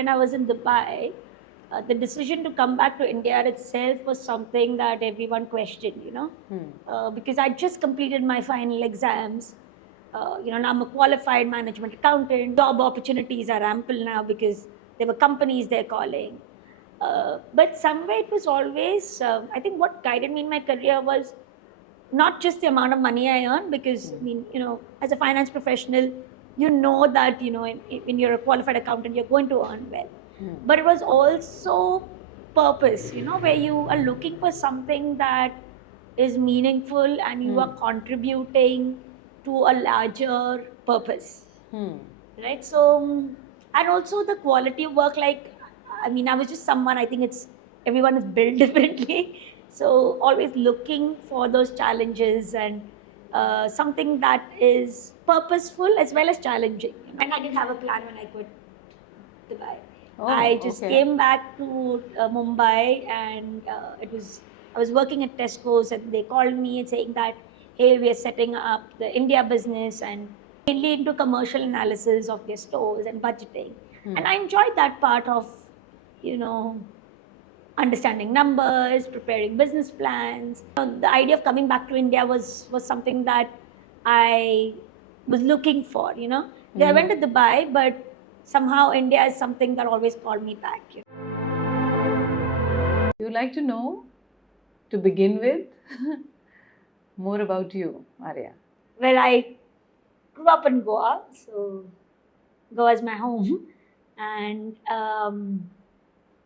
when I was in Dubai, the decision to come back to India itself was something that everyone questioned, because I just completed my final exams. Now I'm a qualified management accountant. Job opportunities are ample now because there were companies they're calling. But somewhere it was always, I think what guided me in my career was not just the amount of money I earn, because as a finance professional, that, when you're a qualified accountant, you're going to earn well. But it was also purpose, where you are looking for something that is meaningful and you are contributing to a larger purpose. Right? So, and also the quality of work, I was just someone, I think everyone is built differently. So always looking for those challenges and something that is purposeful as well as challenging. And I didn't have a plan when I quit Dubai. I just came back to Mumbai, and I was working at Tesco's, and they called me and saying that, hey, we are setting up the India business and mainly into commercial analysis of their stores and budgeting. And I enjoyed that part of, understanding numbers, preparing business plans. The idea of coming back to India was something that I was looking for, I went to Dubai, but somehow India is something that always called me back. You like to know, to begin with, more about you, Arya? Well, I grew up in Goa, so Goa is my home. And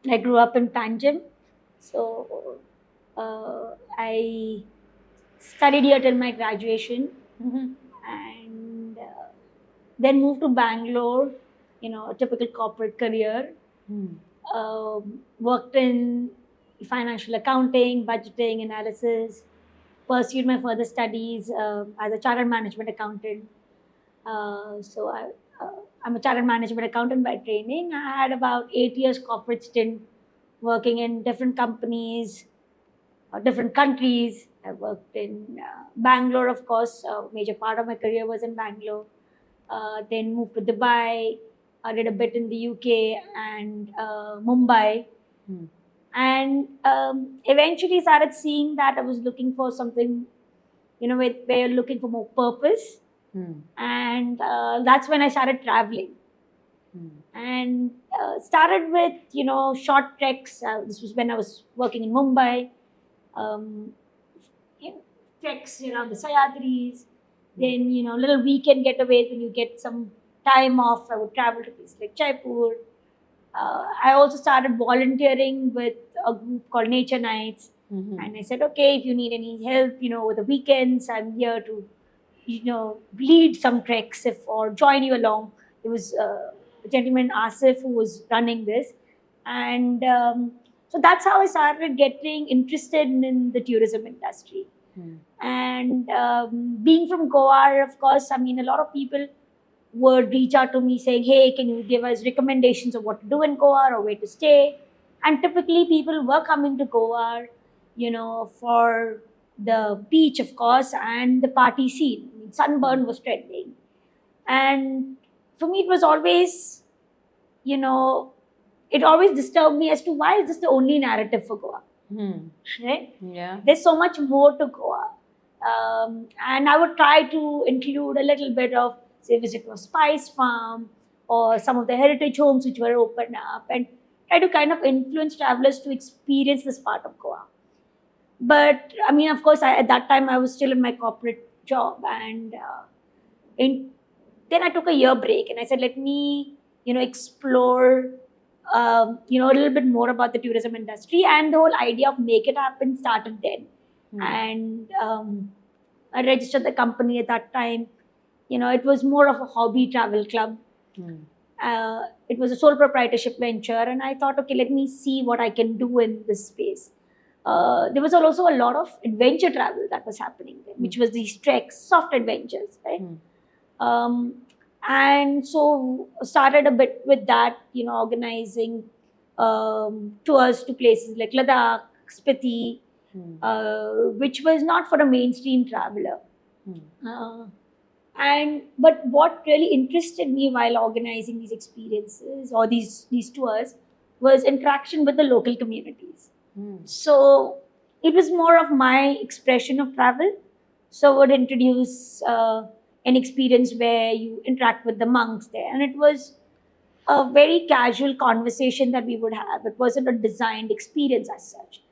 I grew up in Panjim. So I studied here till my graduation. And then moved to Bangalore, a typical corporate career. Worked in financial accounting, budgeting, analysis. Pursued my further studies as a chartered management accountant. I'm a chartered management accountant by training. I had about 8 years corporate stint working in different companies, different countries. I worked in Bangalore, of course. A major part of my career was in Bangalore. Then moved to Dubai. I did a bit in the UK and Mumbai. And eventually started seeing that I was looking for something, where you're looking for more purpose. And that's when I started traveling. And started with, short treks. This was when I was working in Mumbai. Treks around the Sayadris. Then, little weekend getaways when you get some time off. I would travel to places like Jaipur. I also started volunteering with a group called Nature Nights. And I said, okay, if you need any help, with the weekends, I'm here to, lead some treks or join you along. It was a gentleman, Asif, who was running this. And so that's how I started getting interested in the tourism industry. And being from Goa, of course, a lot of people would reach out to me saying, hey, can you give us recommendations of what to do in Goa or where to stay? And typically people were coming to Goa, for the beach, of course, and the party scene. Sunburn was trending. And for me, it was always, it always disturbed me as to why is this the only narrative for Goa? Right? Yeah. There's so much more to Goa. And I would try to include a little bit of, say, visit to a spice farm or some of the heritage homes which were opened up, and try to kind of influence travelers to experience this part of Goa. But of course, at that time I was still in my corporate job, and then I took a year break, and I said, let me, explore, a little bit more about the tourism industry, and the whole idea of Make It Happen started then. And I registered the company at that time. It was more of a hobby travel club. It was a sole proprietorship venture, and I thought, okay, let me see what I can do in this space. There was also a lot of adventure travel that was happening there, which was these treks, soft adventures, right? And so started a bit with that, organizing tours to places like Ladakh, Spiti, which was not for a mainstream traveler. But what really interested me while organizing these experiences or these tours was interaction with the local communities. So it was more of my expression of travel. So I would introduce an experience where you interact with the monks there, and it was a very casual conversation that we would have. It wasn't a designed experience as such.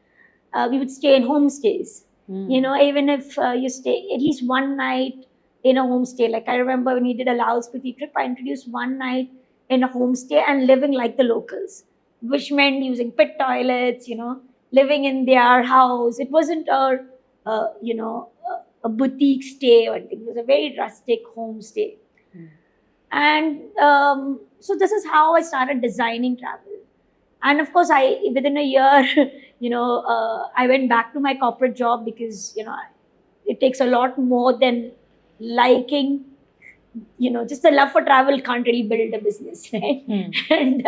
We would stay in homestays. Even if you stay at least one night in a homestay. Like I remember when we did a Laos Spiti trip, I introduced one night in a homestay and living like the locals, which meant using pit toilets, living in their house. It wasn't a boutique stay or anything. It was a very rustic homestay. And so this is how I started designing travel. And of course, within a year, I went back to my corporate job because it takes a lot more than liking. Just the love for travel can't really build a business, right? And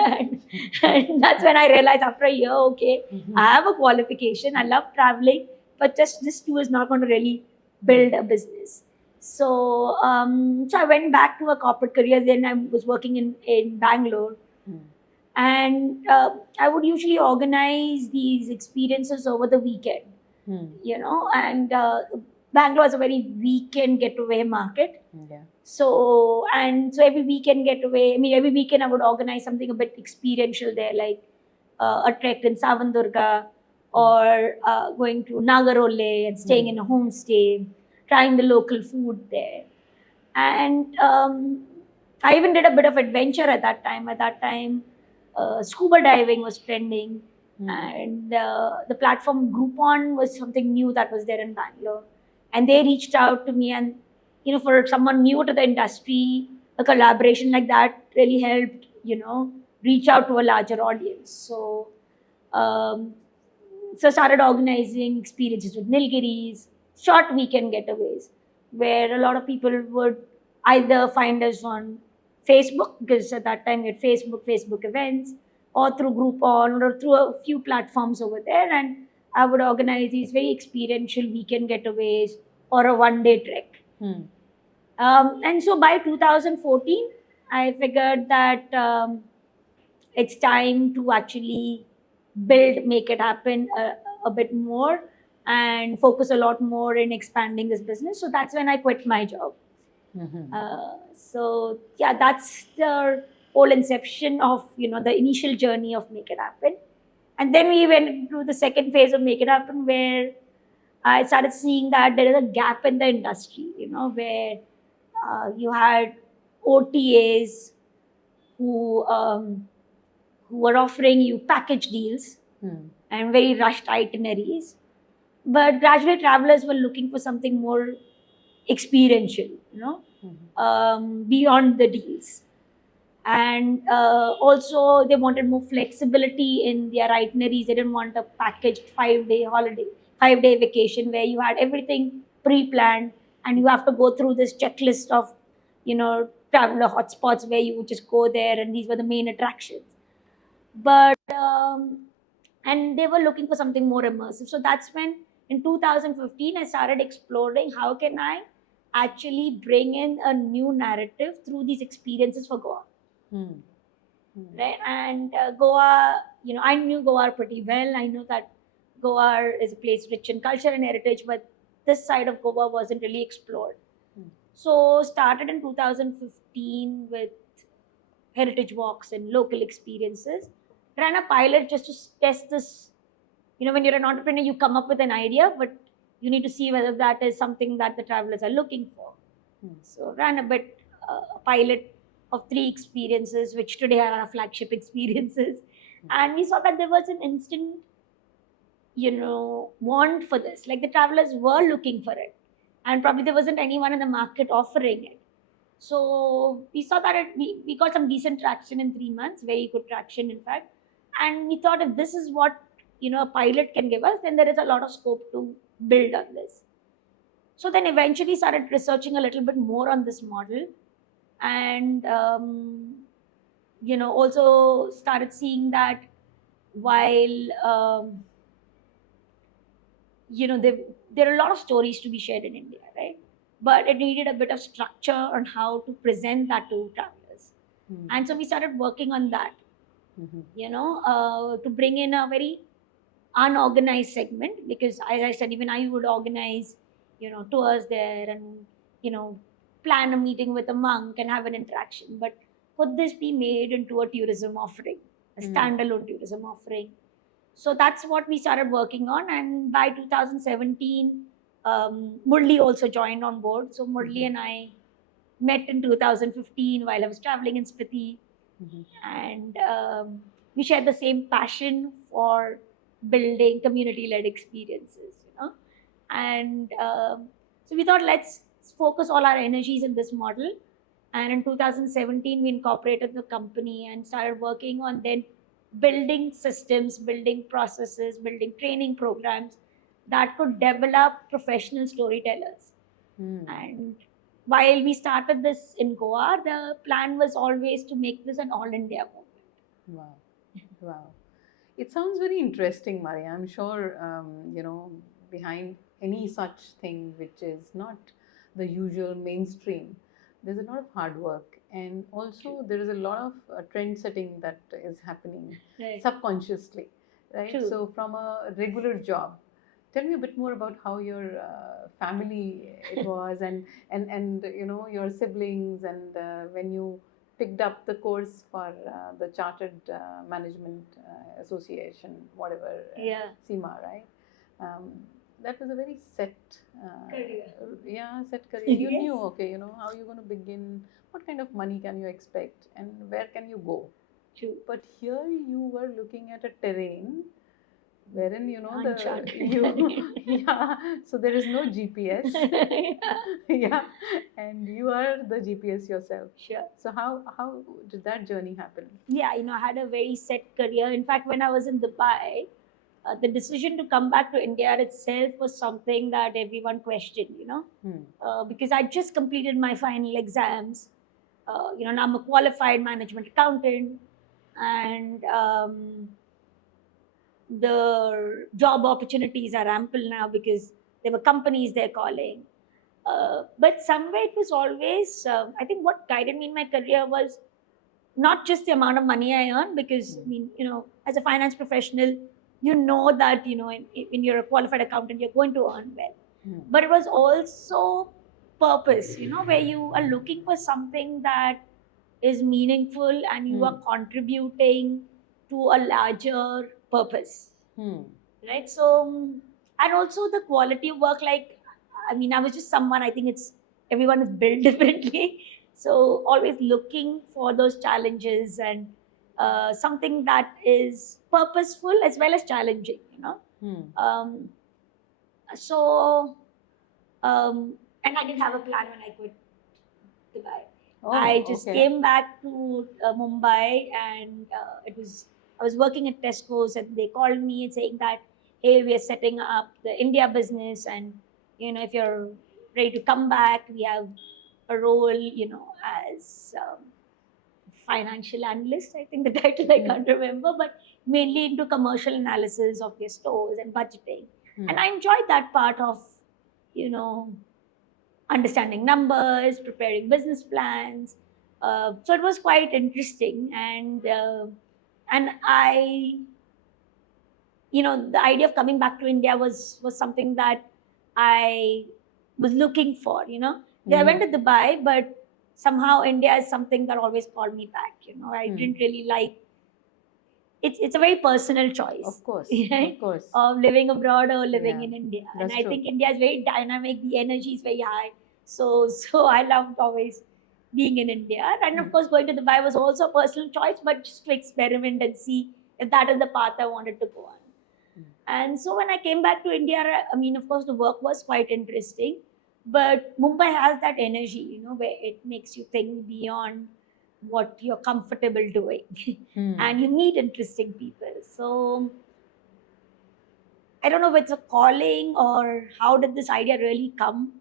that's when I realized after a year, okay, I have a qualification, I love traveling, but just this too is not going to really build a business. So I went back to a corporate career. Then I was working in Bangalore. And I would usually organize these experiences over the weekend, and Bangalore is a very weekend getaway market. Yeah. So every weekend getaway, every weekend I would organize something a bit experiential there, like a trek in Savandurga or going to Nagarole and staying in a homestay, trying the local food there. And I even did a bit of adventure at that time. Scuba diving was trending, and the platform Groupon was something new that was there in Bangalore. And they reached out to me, and for someone new to the industry, a collaboration like that really helped, reach out to a larger audience. So I started organizing experiences with Nilgiris, short weekend getaways, where a lot of people would either find us on Facebook, because at that time we had Facebook events, or through Groupon, or through a few platforms over there. And I would organize these very experiential weekend getaways or a one-day trek. And so by 2014, I figured that it's time to actually make it happen a bit more and focus a lot more in expanding this business. So that's when I quit my job. So yeah, that's the whole inception of the initial journey of Make It Happen. And then we went into the second phase of Make It Happen, where I started seeing that there is a gap in the industry, where you had OTAs who were offering you package deals and very rushed itineraries. But gradually travelers were looking for something more experiential, beyond the deals. And also they wanted more flexibility in their itineraries. They didn't want a packaged 5-day vacation where you had everything pre-planned and you have to go through this checklist of, traveler hotspots where you would just go there and these were the main attractions. But and they were looking for something more immersive. So that's when in 2015 I started exploring how can I actually bring in a new narrative through these experiences for Goa. Right? And Goa, I knew Goa pretty well. I know that Goa is a place rich in culture and heritage, but this side of Goa wasn't really explored. So started in 2015 with heritage walks and local experiences. Ran a pilot just to test this. When you're an entrepreneur, you come up with an idea, but you need to see whether that is something that the travelers are looking for. So ran a pilot of 3 experiences, which today are our flagship experiences. And we saw that there was an instant, want for this. Like the travelers were looking for it. And probably there wasn't anyone in the market offering it. So we saw that we got some decent traction in 3 months, very good traction, in fact. And we thought if this is what, a pilot can give us, then there is a lot of scope to build on this. So then eventually started researching a little bit more on this model. And, also started seeing that while, there are a lot of stories to be shared in India, right? but it needed a bit of structure on how to present that to travelers. And so we started working on that, to bring in a very unorganized segment, because as I said, even I would organize, tours there and, plan a meeting with a monk and have an interaction. But could this be made into a tourism offering, a standalone tourism offering? So that's what we started working on. And by 2017, Murli also joined on board. So Murli and I met in 2015 while I was traveling in Spiti. And we shared the same passion for building community-led experiences. And so we thought, let's focus all our energies in this model. And in 2017, we incorporated the company and started working on then building systems, building processes, building training programs that could develop professional storytellers. And while we started this in Goa, the plan was always to make this an all-India movement. Wow. Wow. It sounds very interesting, Maria. I'm sure, behind any such thing which is not the usual mainstream, there's a lot of hard work. And also, there is a lot of trend setting that is happening subconsciously, right? True. So, from a regular job, tell me a bit more about how your family it was, and your siblings, and when you picked up the course for the Chartered Management Association, whatever, CIMA, right? That was a very set Career. Set career. You Yes. knew, okay, how you're going to begin, what kind of money can you expect, and where can you go. True. But here you were looking at a terrain wherein Uncharted. yeah, so there is no GPS. Yeah, and you are the GPS yourself. Sure. So how did that journey happen? Yeah, I had a very set career. In fact, when I was in Dubai, the decision to come back to India itself was something that everyone questioned, because I just completed my final exams. Now I'm a qualified management accountant, and the job opportunities are ample now because there were companies they're calling. But somewhere it was always, I think what guided me in my career was not just the amount of money I earn, because as a finance professional, that, when you're a qualified accountant, you're going to earn well. But it was also purpose, where you are looking for something that is meaningful and you are contributing to a larger purpose. Right? So, and also the quality of work, I was just someone, I think everyone is built differently. So always looking for those challenges and something that is purposeful as well as challenging, Um, so, and I didn't have a plan when I quit Dubai. I just came back to Mumbai, and I was working at Tesco's, and they called me and saying that, hey, we are setting up the India business, and if you're ready to come back, we have a role, as financial analyst. I think the title I can't remember, but mainly into commercial analysis of their stores and budgeting. And I enjoyed that part of, understanding numbers, preparing business plans. So it was quite interesting, and I, the idea of coming back to India was something that I was looking for. I went to Dubai, but somehow India is something that always called me back. I didn't really like. It's a very personal choice. Of course, right? Of course. Of living abroad or living in India. That's and I true. think India is very dynamic. The energy is very high. So I loved always being in India. And of course, going to Dubai was also a personal choice, but just to experiment and see if that is the path I wanted to go on. And so when I came back to India, of course, the work was quite interesting. But Mumbai has that energy, where it makes you think beyond what you're comfortable doing. And you meet interesting people. So I don't know if it's a calling or how did this idea really come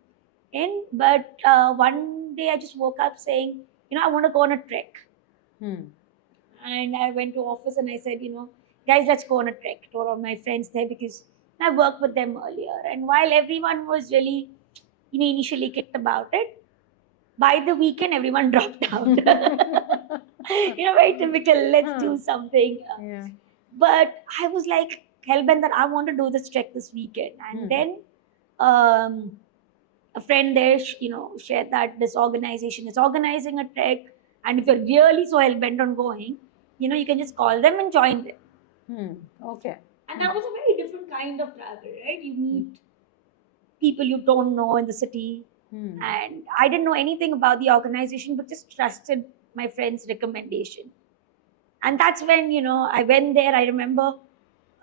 in, but one day I just woke up saying, I want to go on a trek. And I went to office and I said, guys, let's go on a trek to all of my friends there, because I worked with them earlier. And while everyone was really, initially kicked about it. By the weekend, everyone dropped out. Very typical. Let's do something. Yeah. But I was like hellbent that I want to do this trek this weekend. And then a friend there, shared that this organization is organizing a trek, and if you're really so hellbent on going, you can just call them and join them. Okay. And that was a very different kind of travel, right? You meet people you don't know in the city. And I didn't know anything about the organization, but just trusted my friend's recommendation. And that's when, I went there. I remember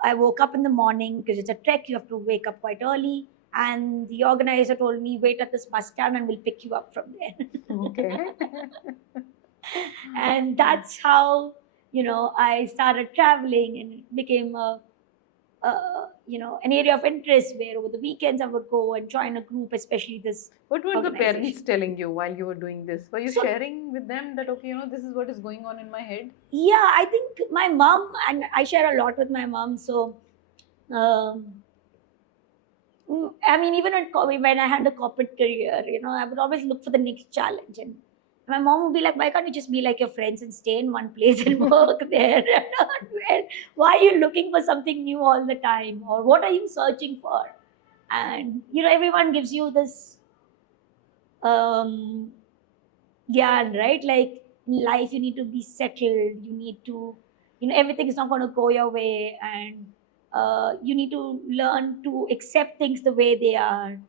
I woke up in the morning because it's a trek, you have to wake up quite early. And the organizer told me, wait at this bus stand and we'll pick you up from there. Okay. And that's how, I started traveling, and it became an area of interest where over the weekends I would go and join a group, especially this. What were the organization. parents telling you while you were doing this? Were you So- sharing with them that, okay, this is what is going on in my head? Yeah, I think my mom, and I share a lot with my mom. So, I mean, even when I had a corporate career, I would always look for the next challenge. And my mom would be like, why can't you just be like your friends and stay in one place and work there? Why are you looking for something new all the time? Or what are you searching for? And, everyone gives you this gyan, right? Like in life, you need to be settled. You need to, everything is not going to go your way. And you need to learn to accept things the way they are.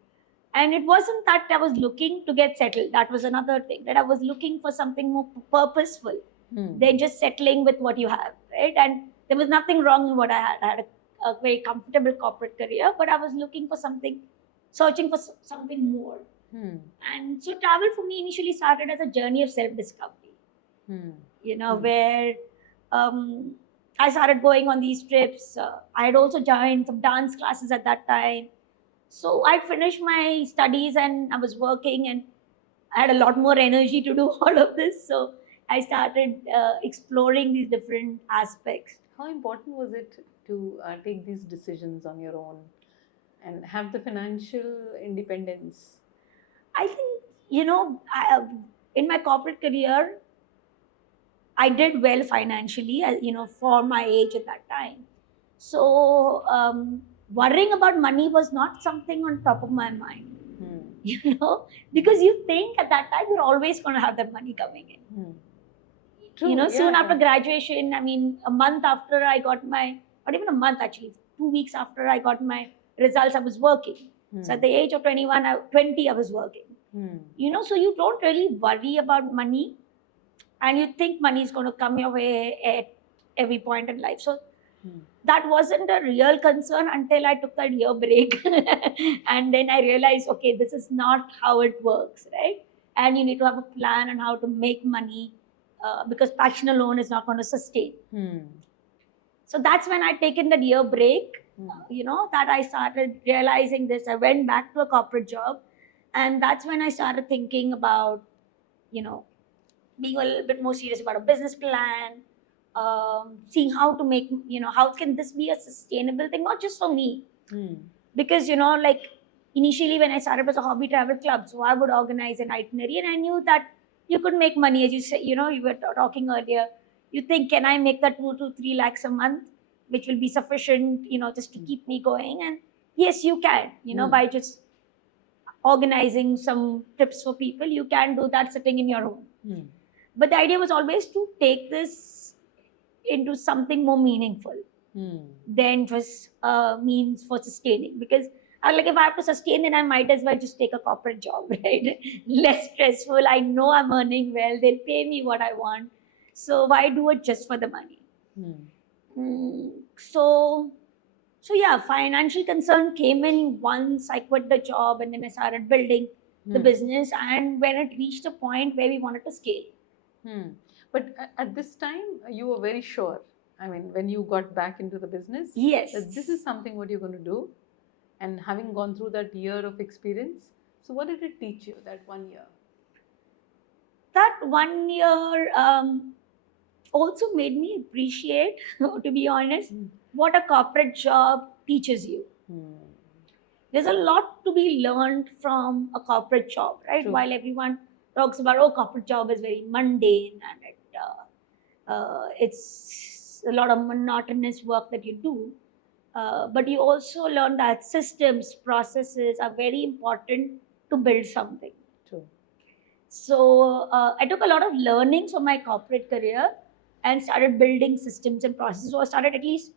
And it wasn't that I was looking to get settled. That was another thing, that I was looking for something more purposeful than just settling with what you have, right? And there was nothing wrong in what I had. I had a very comfortable corporate career, but I was looking for something, searching for something more. And so travel for me initially started as a journey of self-discovery, where I started going on these trips. I had also joined some dance classes at that time. So I finished my studies and I was working, and I had a lot more energy to do all of this. So I started exploring these different aspects. How important was it to take these decisions on your own and have the financial independence? I think, in my corporate career, I did well financially, for my age at that time. So worrying about money was not something on top of my mind, because you think at that time you're always going to have that money coming in. True, Soon yeah. after graduation, I mean, a month after I got not even a month actually, 2 weeks after I got my results, I was working. So at the age of 20, I was working. So you don't really worry about money, and you think money is going to come your way at every point in life. So that wasn't a real concern until I took that year break. And then I realized, okay, this is not how it works, right? And you need to have a plan on how to make money, because passion alone is not going to sustain. So that's when I taken that year break, that I started realizing this. I went back to a corporate job, and that's when I started thinking about, being a little bit more serious about a business plan, seeing how to make, how can this be a sustainable thing, not just for me. Because, like initially when I started as a hobby travel club, so I would organize an itinerary, and I knew that you could make money. As you say, you were talking earlier, you think, can I make that 2 to 3 lakhs a month, which will be sufficient, just to keep me going? And yes, you can, by just organizing some trips for people, you can do that sitting in your home. But the idea was always to take this into something more meaningful than just means for sustaining. Because like, if I have to sustain, then I might as well just take a corporate job, right? Less stressful. I know I'm earning well. They'll pay me what I want. So why do it just for the money? So yeah, financial concern came in once I quit the job, and then I started building the business. And when it reached a point where we wanted to scale. But at this time, you were very sure. I mean, when you got back into the business, Yes. that this is something what you're going to do. And having gone through that year of experience, so what did it teach you, that 1 year? That 1 year also made me appreciate, to be honest, what a corporate job teaches you. there's a lot to be learned from a corporate job, right? True. While everyone talks about, oh, corporate job is very mundane and it's a lot of monotonous work that you do. But you also learn that systems, processes are very important to build something. True. So I took a lot of learnings from my corporate career and started building systems and processes. So I started at least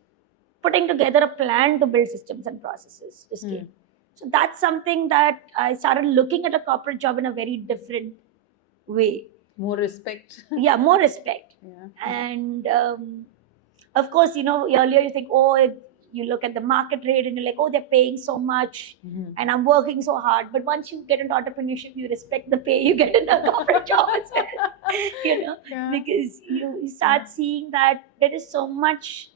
putting together a plan to build systems and processes to scale. So that's something that I started looking at a corporate job in a very different way. More respect. Yeah, more respect. Yeah. And of course, earlier you think, you look at the market rate and you're like, oh, they're paying so much and I'm working so hard. But once you get into entrepreneurship, you respect the pay you get in a corporate job as well. Yeah. Because you start seeing that there is so much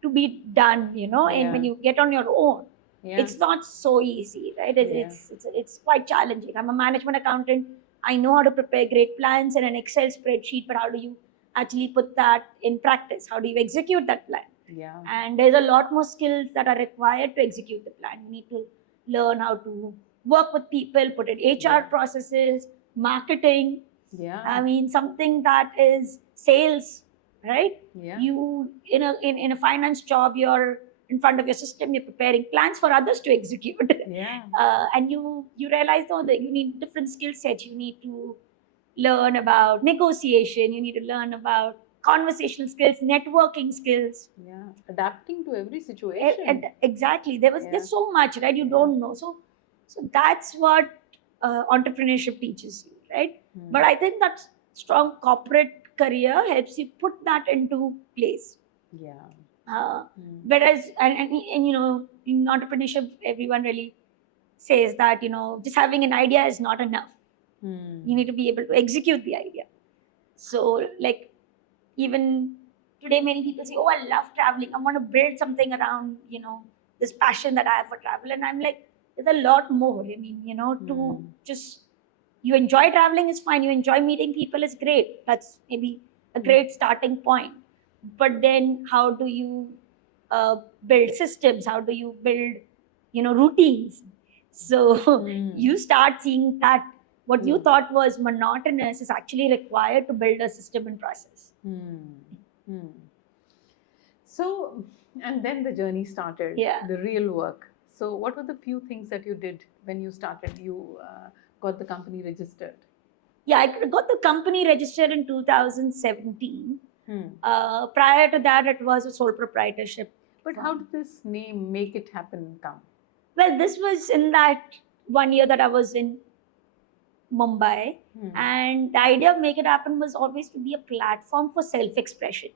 to be done, and when you get on your own, it's not so easy, right? It's quite challenging. I'm a management accountant. I know how to prepare great plans in an Excel spreadsheet, but how do you actually put that in practice? How do you execute that plan? Yeah. And there's a lot more skills that are required to execute the plan. You need to learn how to work with people, put in HR processes, marketing. Yeah. I mean, something that is sales, right? Yeah. You in a finance job, you're in front of your system, you're preparing plans for others to execute. Yeah. And you realize that you need different skill sets. You need to learn about negotiation. You need to learn about conversational skills, networking skills. Yeah. Adapting to every situation. Exactly. There's so much, right? You don't know. So that's what entrepreneurship teaches you, right? But I think that strong corporate career helps you put that into place. Yeah. Whereas, and in entrepreneurship, everyone really says that, just having an idea is not enough. You need to be able to execute the idea. So, like, even today, many people say, oh, I love traveling. I want to build something around, this passion that I have for travel. And I'm like, there's a lot more. I mean, to just, you enjoy traveling is fine. You enjoy meeting people is great. That's maybe a great starting point. But then how do you build systems? How do you build, routines? So you start seeing that what you thought was monotonous is actually required to build a system and process. So, and then the journey started, the real work. So what were the few things that you did when you started? You got the company registered. Yeah, I got the company registered in 2017. Prior to that, it was a sole proprietorship. But how did this name Make It Happen come? Well, this was in that 1 year that I was in Mumbai. And the idea of Make It Happen was always to be a platform for self-expression.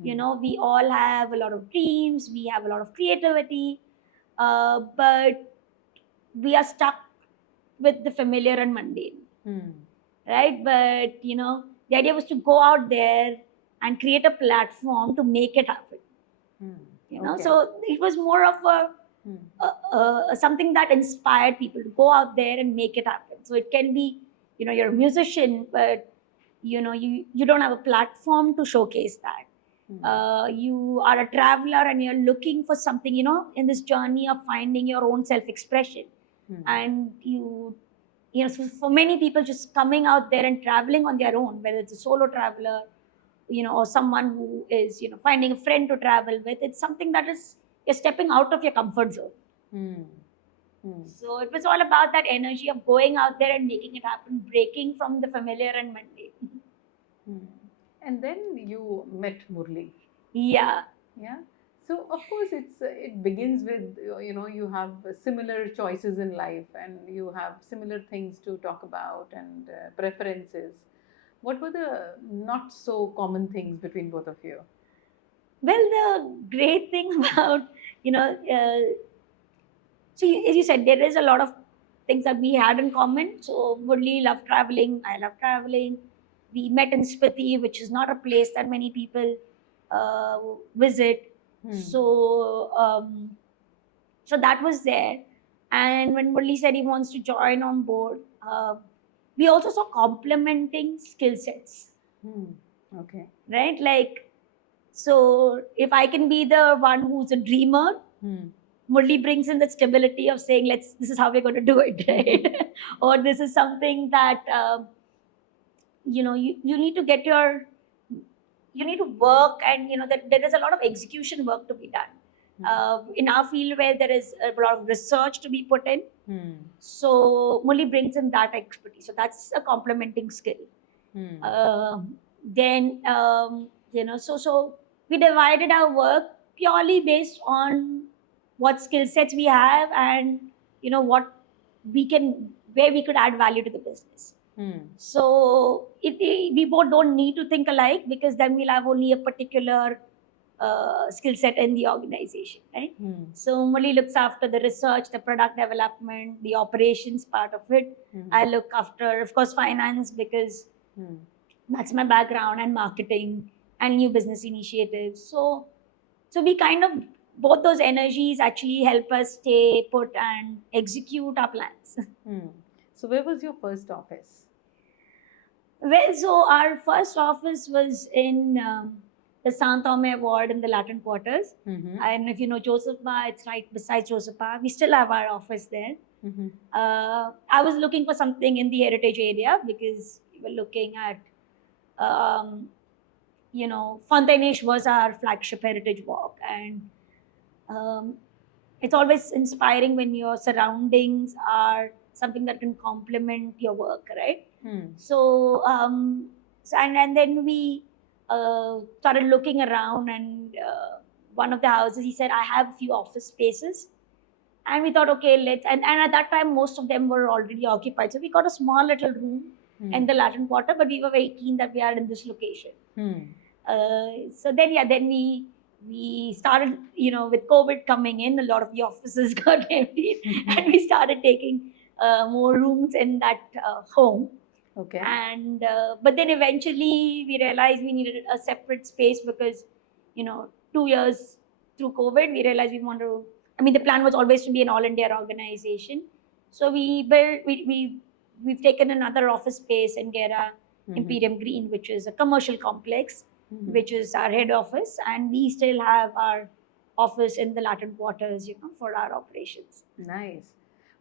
We all have a lot of dreams, we have a lot of creativity, but we are stuck with the familiar and mundane, right? But, the idea was to go out there and create a platform to make it happen. So it was more of something that inspired people to go out there and make it happen. So it can be, you're a musician, but you don't have a platform to showcase that. You are a traveler and you're looking for something, in this journey of finding your own self-expression. And so for many people, just coming out there and traveling on their own, whether it's a solo traveler, or someone who is, finding a friend to travel with, it's something that is, you're stepping out of your comfort zone. So it was all about that energy of going out there and making it happen, breaking from the familiar and mundane. And then you met Murli. Yeah. Yeah. So of course it begins with, you have similar choices in life and you have similar things to talk about and preferences. What were the not so common things between both of you? Well, the great thing about, so as you said, there is a lot of things that we had in common. So Murli loved traveling, I love traveling. We met in Spiti, which is not a place that many people visit. So that was there. And when Murli said he wants to join on board, we also saw complementing skill sets. Okay. Right? Like, so if I can be the one who's a dreamer, Murli brings in the stability of saying, this is how we're going to do it, right? Or this is something that, you need to you need to work, and, that there is a lot of execution work to be done. In our field where there is a lot of research to be put in. So Murli brings in that expertise. So that's a complementing skill. Then, so we divided our work purely based on what skill sets we have, and, what where we could add value to the business. So we both don't need to think alike, because then we'll have only a particular skill set in the organization, right? So Murli looks after the research, the product development, the operations part of it. I look after, of course, finance, because that's my background, and marketing and new business initiatives. So we kind of, both those energies actually help us stay put and execute our plans. So where was your first office? Well, so our first office was in the Sant Thome ward in the Latin Quarters. And if you know Joseph Bar, it's right beside Joseph Bar. We still have our office there. I was looking for something in the heritage area, because we were looking at, Fontainebleau was our flagship heritage walk. And it's always inspiring when your surroundings are something that can complement your work, right? So, and then we started looking around, and one of the houses, he said, I have a few office spaces. And we thought, okay, and at that time, most of them were already occupied. So we got a small little room in the Latin Quarter, but we were very keen that we are in this location. So then we started, with COVID coming in, a lot of the offices got emptied, and we started taking more rooms in that home. Okay. And but then eventually we realized we needed a separate space, because 2 years through COVID, we realized we wanted to. The plan was always to be an all-India organization. So we've taken another office space in Gera, Imperium Green, which is a commercial complex, which is our head office, and we still have our office in the Latin Quarters, for our operations. Nice.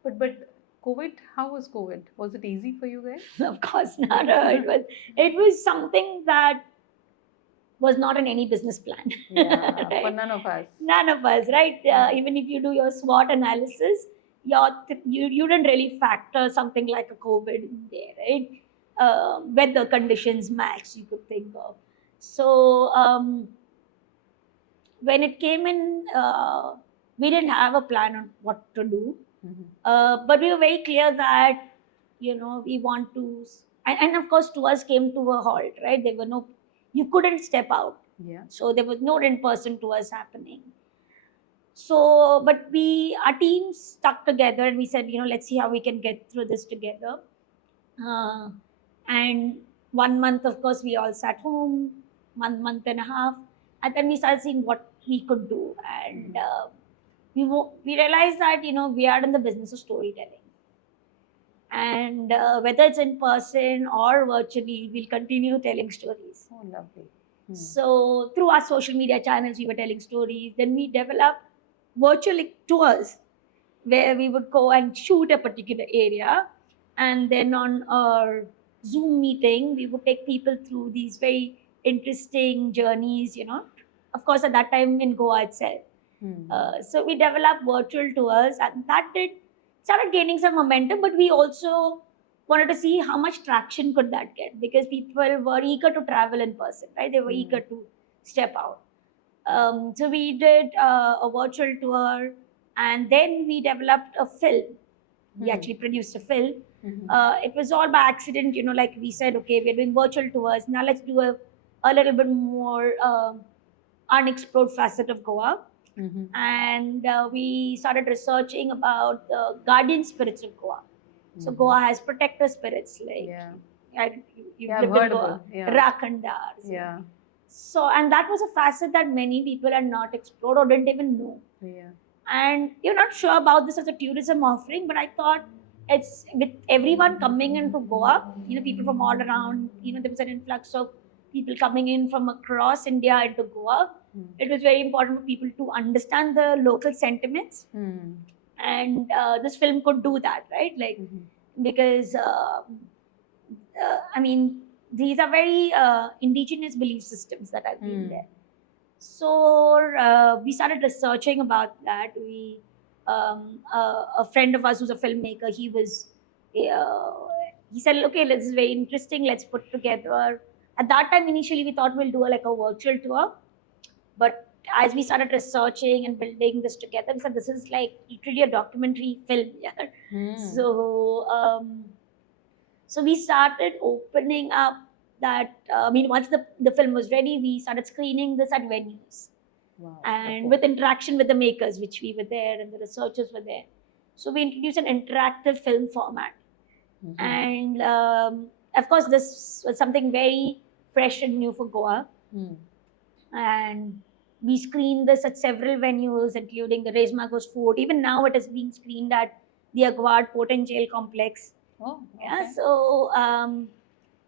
But COVID, how was COVID? Was it easy for you guys? Of course not. It was something that was not in any business plan. Yeah, right? for none of us. None of us, right? Even if you do your SWOT analysis, you didn't really factor something like a COVID in there, right? Weather conditions max, you could think of. So when it came in, we didn't have a plan on what to do. But we were very clear that, we want to, and of course tours came to a halt, right? You couldn't step out. Yeah. So there was no in-person tours happening. So, but our team stuck together, and we said, let's see how we can get through this together. And 1 month, of course, we all sat home, month and a half, and then we started seeing what we could do. And we realized that, we are in the business of storytelling. And whether it's in person or virtually, we'll continue telling stories. Oh, lovely. So through our social media channels, we were telling stories. Then we developed virtual tours where we would go and shoot a particular area. And then on our Zoom meeting, we would take people through these very interesting journeys, of course, at that time in Goa itself. So we developed virtual tours, and that started gaining some momentum, but we also wanted to see how much traction could that get, because people were eager to travel in person, right? They were eager to step out. So we did a virtual tour, and then we developed a film. We actually produced a film. It was all by accident, like we said, okay, we're doing virtual tours. Now let's do a little bit more unexplored facet of Goa. And we started researching about the guardian spirits of Goa. So Goa has protector spirits, like you've lived in Goa, Rakhundars. Yeah. So, and that was a facet that many people had not explored or didn't even know. Yeah. And you're not sure about this as a tourism offering, but I thought it's with everyone coming into Goa, people from all around, there was an influx of people coming in from across India into Goa, it was very important for people to understand the local sentiments, and this film could do that, right? Like, because I mean, these are very indigenous belief systems that have been there. So we started researching about that. A friend of us who's a filmmaker, he said, okay, this is very interesting. Let's put together. At that time, initially, we thought we'll do like a virtual tour, but as we started researching and building this together, we said this is like literally a documentary film. Yeah. So we started opening up that. Once the film was ready, we started screening this at venues. Wow. And with interaction with the makers, which we were there and the researchers were there. So we introduced an interactive film format. And of course, this was something very fresh and new for Goa. And we screened this at several venues, including the Race Magos Fort. Even now, it is being screened at the Aguad Port and Jail Complex. Oh, okay. Yeah,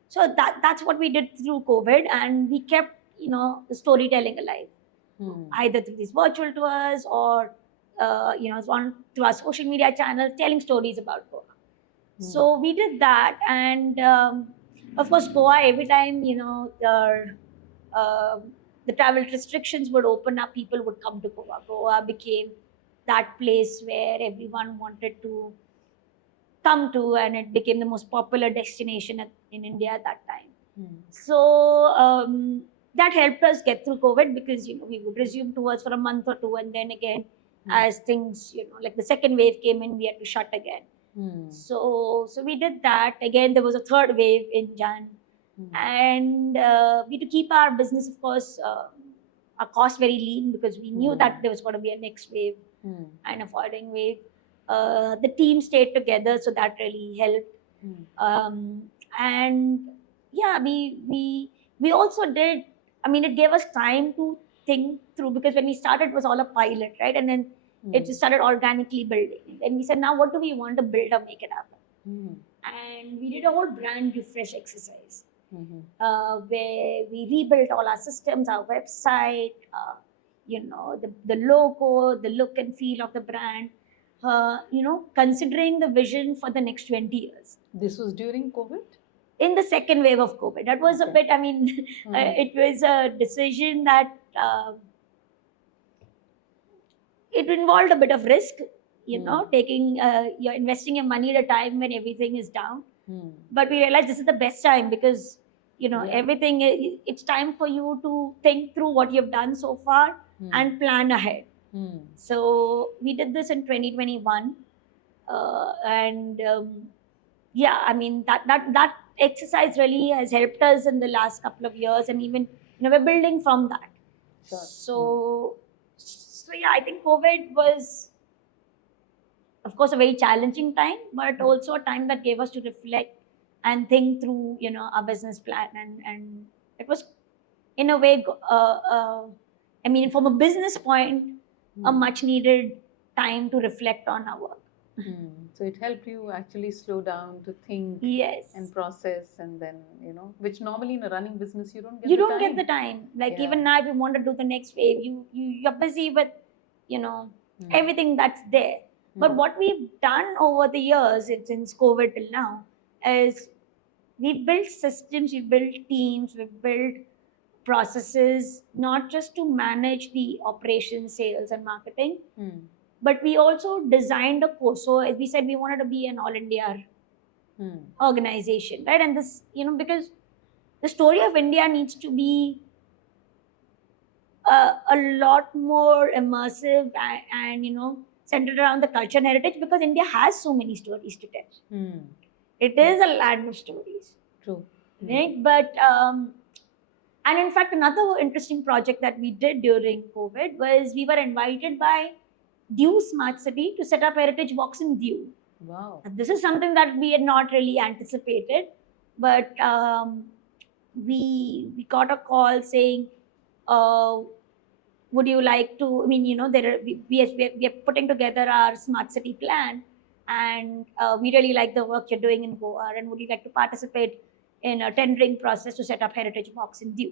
so that's what we did through COVID, and we kept the storytelling alive, either through these virtual tours or through our social media channels, telling stories about Goa. So we did that, and of course, Goa, every time the travel restrictions would open up, people would come to Goa. Goa became that place where everyone wanted to come to, and it became the most popular destination in India at that time. So that helped us get through COVID, because we would resume tours for a month or two, and then again, as things like the second wave came in, we had to shut again. So we did that. Again, there was a third wave in Jan, and we had to keep our business, of course, our cost very lean, because we knew that there was going to be a next wave and a following wave. The team stayed together, so that really helped. And yeah, we also did. It gave us time to think through, because when we started, it was all a pilot, right? And then it just started organically building. And we said, now what do we want to build or make it happen? And we did a whole brand refresh exercise, where we rebuilt all our systems, our website, the logo, the look and feel of the brand. Considering the vision for the next 20 years. This was during COVID? In the second wave of COVID. That was a bit, it was a decision that it involved a bit of risk, taking, you're investing your money at a time when everything is down. But we realized this is the best time, because, everything, it's time for you to think through what you've done so far and plan ahead. So we did this in 2021, and that exercise really has helped us in the last couple of years, and even we're building from that. Sure. So yeah, I think COVID was, of course, a very challenging time, but also a time that gave us to reflect and think through our business plan, and it was, in a way, from a business point, a much needed time to reflect on our work. So it helped you actually slow down to think, yes, and process, and then, which normally in a running business you don't get get the time. Like, even now, if you want to do the next wave, you're busy with, everything that's there. But what we've done over the years, since COVID till now, is we've built systems, we've built teams, we've built processes, not just to manage the operations, sales, and marketing, but we also designed a course. So as we said, we wanted to be an all India organization, right? And this, because the story of India needs to be a lot more immersive and centered around the culture and heritage, because India has so many stories to tell. It is a land of stories. True. Right? But and in fact, another interesting project that we did during COVID was we were invited by Diu Smart City to set up Heritage Walks in Diu. Wow. And this is something that we had not really anticipated, but we got a call saying, would you like to, we are putting together our smart city plan, and we really like the work you're doing in Goa, and would you like to participate in a tendering process to set up Heritage Walks in Diu.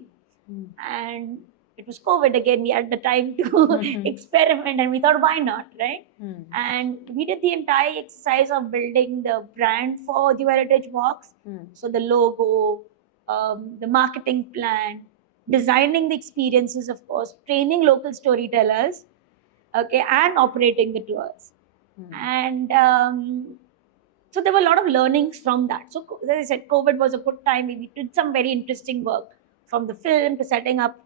Mm. And it was COVID again. We had the time to Mhm. experiment, and we thought, why not, right? Mm. And we did the entire exercise of building the brand for the Heritage Walks. Mm. So the logo, the marketing plan, designing the experiences, of course, training local storytellers, okay, and operating the tours. Mm. And so there were a lot of learnings from that. So as I said, COVID was a good time. We did some very interesting work, from the film to setting up,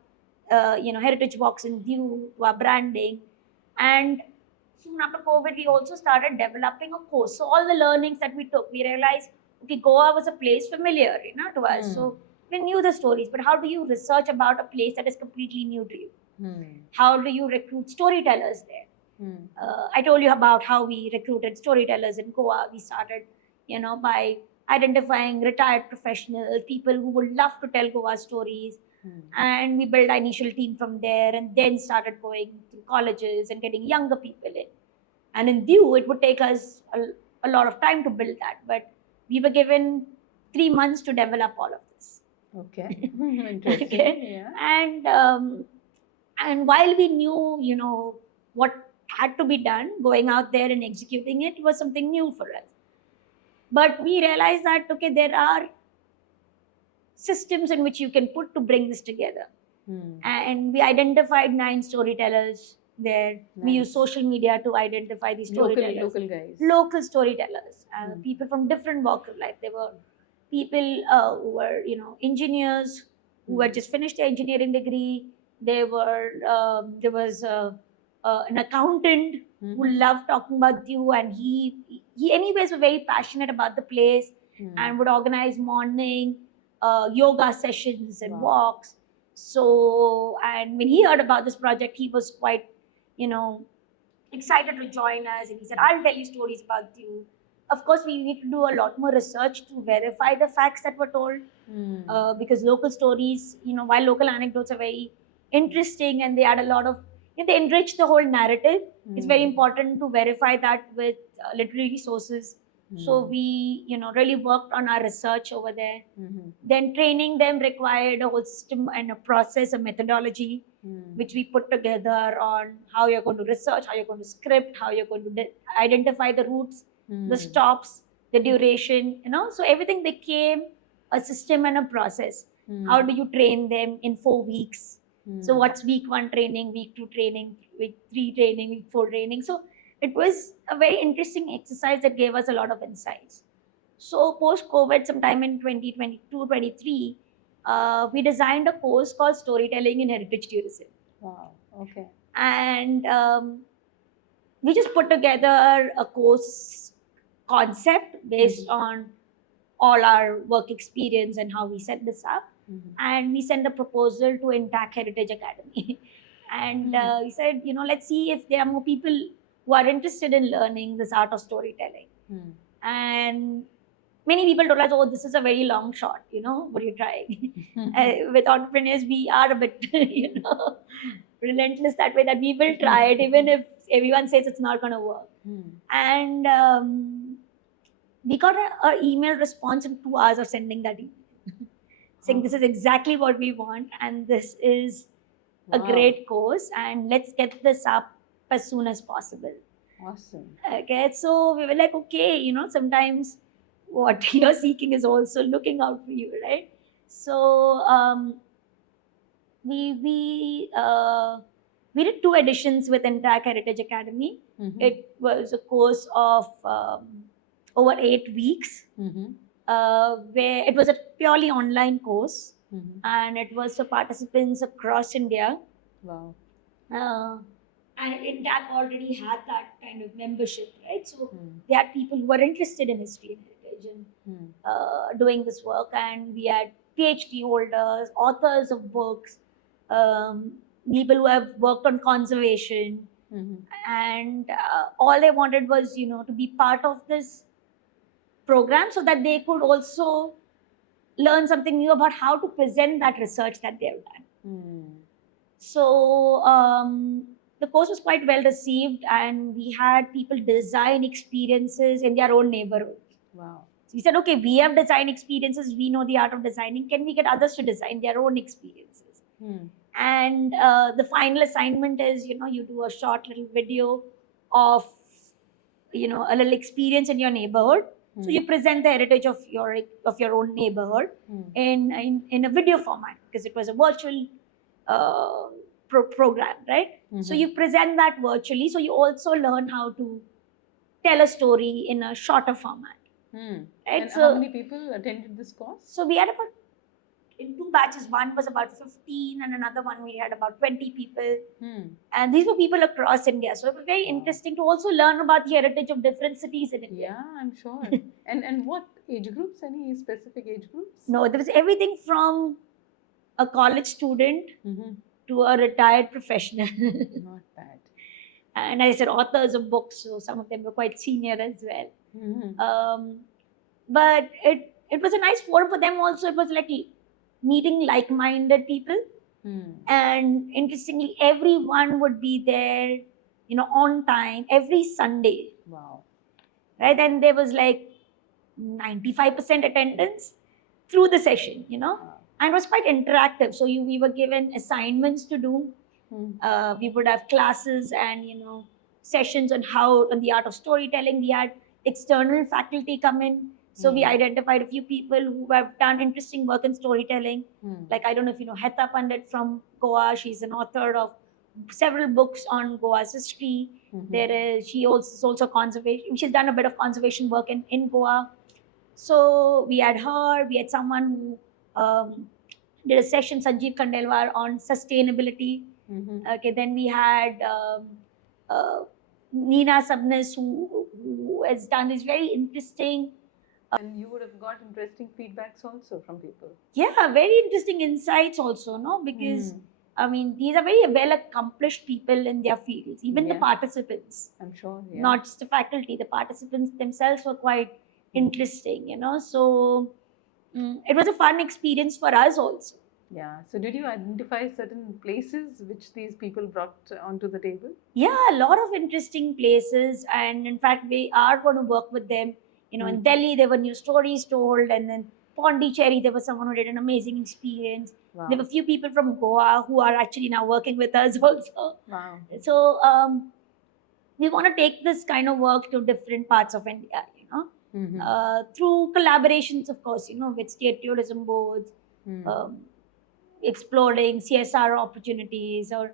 Heritage Walks in Diu, to our branding. And soon after COVID, we also started developing a course. So all the learnings that we took, we realized, okay, Goa was a place familiar, to us. Mm. So we knew the stories, but how do you research about a place that is completely new to you? Mm. How do you recruit storytellers there? Mm. I told you about how we recruited storytellers in Goa. We started, by identifying retired professionals, people who would love to tell Goa stories. Mm. And we built our initial team from there, and then started going through colleges and getting younger people in. And in Diu, it would take us a lot of time to build that, but we were given 3 months to develop all of this. Okay. Interesting. Okay. Yeah. And while we knew, what had to be done, going out there and executing it was something new for us. But we realized that, okay, there are systems in which you can put to bring this together. Mm. And we identified 9 storytellers there. We Nice. used social media to identify these storytellers. Local guys. Local storytellers, Mm. people from different walks of life. There were people who were, engineers who had just finished their engineering degree. There was an accountant who Mhm. loved talking about Diu, and he anyways was very passionate about the place, Mm. and would organize morning yoga sessions and Wow. walks. So, and when he heard about this project, he was quite, excited to join us, and he said, I'll tell you stories about you. Of course, we need to do a lot more research to verify the facts that were told, Mm. because local stories, while local anecdotes are very interesting and they add a lot of, they enrich the whole narrative, it's very Mm. important to verify that with literary sources. So Mm. we, really worked on our research over there. Mhm. Then training them required a whole system and a process, a methodology, Mm. which we put together on how you're going to research, how you're going to script, how you're going to identify the routes, the Mm. stops, the duration, So everything became a system and a process. Mm. How do you train them in 4 weeks? So Mm. what's week 1 training, week 2 training, week 3 training, week 4 training? So it was a very interesting exercise that gave us a lot of insights. So post-COVID, sometime in 2022, 23, we designed a course called Storytelling in Heritage Tourism. Wow. Okay. And we just put together a course concept based on all our work experience and how we set this up. Mhm. And we sent a proposal to Intact Heritage Academy. And we said, let's see if there are more people who are interested in learning this art of storytelling. Mm. And many people told us, oh, this is a very long shot, what are you trying? With entrepreneurs, we are a bit, relentless that way, that we will try it, even if everyone says it's not going to work. Mm. And we got an email response in 2 hours of sending that email, saying this is exactly what we want, and this is a Wow. great course, and let's get this up as soon as possible. Awesome. Okay, so we were like, okay, sometimes what you're seeking is also looking out for you, right? So we did 2 editions with Intact Heritage Academy. Mhm. It was a course of over 8 weeks, Mhm. where it was a purely online course, Mhm. and it was for participants across India. Wow. And Intact already had that kind of membership, right? So Mm. they had people who were interested in history and heritage and Mm. doing this work, and we had PhD holders, authors of books, people who have worked on conservation, Mhm. and all they wanted was, to be part of this program so that they could also learn something new about how to present that research that they've done. Mm. So the course was quite well received, and we had people design experiences in their own neighborhood. Wow. So we said, okay, we have design experiences, we know the art of designing. Can we get others to design their own experiences? And the final assignment is, you do a short little video of, a little experience in your neighborhood. So you present the heritage of your own neighborhood in a video format, because it was a virtual program, right? So you present that virtually. So you also learn how to tell a story in a shorter format. Right? And how many people attended this course? So we had about, in 2 batches, one was about 15 and another one we had about 20 people. And these were people across India. So it was very interesting to also learn about the heritage of different cities in India. Yeah, I'm sure. and what age groups? Any specific age groups? No, there was everything from a college student to a retired professional. Not bad. And I said authors of books, so some of them were quite senior as well. But it was a nice forum for them also. It was like meeting like-minded people. And interestingly, everyone would be there, on time, every Sunday. Wow. Right? And there was like 95% attendance through the session, And it was quite interactive. So we were given assignments to do. We would have classes and, sessions on the art of storytelling. We had external faculty come in. So we identified a few people who have done interesting work in storytelling. Like, I don't know if you know Heta Pandit from Goa. She's an author of several books on Goa's history. She is also conservation. She's done a bit of conservation work in Goa. So we had her. We had someone who did a session, Sanjeev Khandelwal, on sustainability. Okay, then we had Nina Sabnis, who has done this very interesting. And you would have got interesting feedbacks also from people. Yeah, very interesting insights also, no? Because, I mean, these are very well accomplished people in their fields, even the participants. I'm sure, Not just the faculty, the participants themselves were quite interesting, So it was a fun experience for us also. Yeah. So did you identify certain places which these people brought onto the table? Yeah, a lot of interesting places. And in fact, we are going to work with them. In Delhi, there were new stories told. And then Pondicherry, there was someone who did an amazing experience. Wow. There were a few people from Goa who are actually now working with us also. Wow. So we want to take this kind of work to different parts of India, through collaborations, of course, with state tourism boards, exploring CSR opportunities, or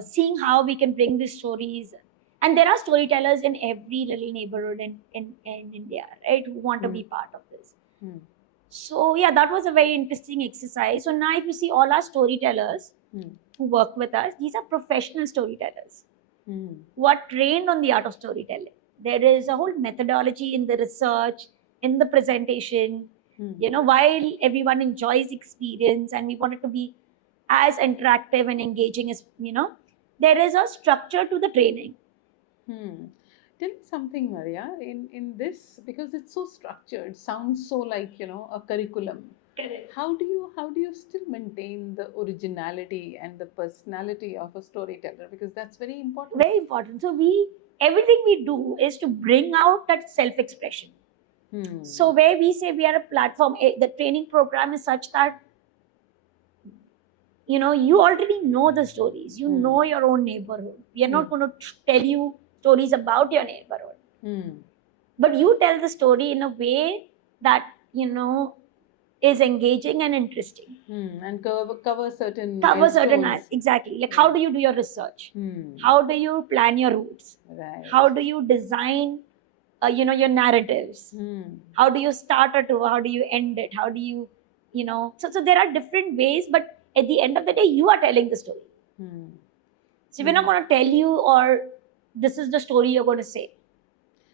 seeing how we can bring these stories. And there are storytellers in every little neighborhood in India, right, who want to be part of this. So yeah, that was a very interesting exercise. So now if you see all our storytellers who work with us, these are professional storytellers who are trained on the art of storytelling. There is a whole methodology in the research, in the presentation, while everyone enjoys experience and we want it to be as interactive and engaging as, there is a structure to the training. Tell me something, Maria, in this, because it's so structured, sounds so like, a curriculum. Correct. How do you still maintain the originality and the personality of a storyteller? Because that's very important. Very important. So everything we do is to bring out that self-expression. So where we say we are a platform, the training program is such that, you already know the stories. You know your own neighborhood. We are not going to tell you stories about your neighborhood. But you tell the story in a way that, is engaging and interesting. And cover certain exactly. Like, how do you do your research? How do you plan your routes? Right. How do you design your narratives? How do you start a tour? How do you end it? How do you, so there are different ways, but at the end of the day, you are telling the story. So we're not going to tell you, or this is the story you're going to say.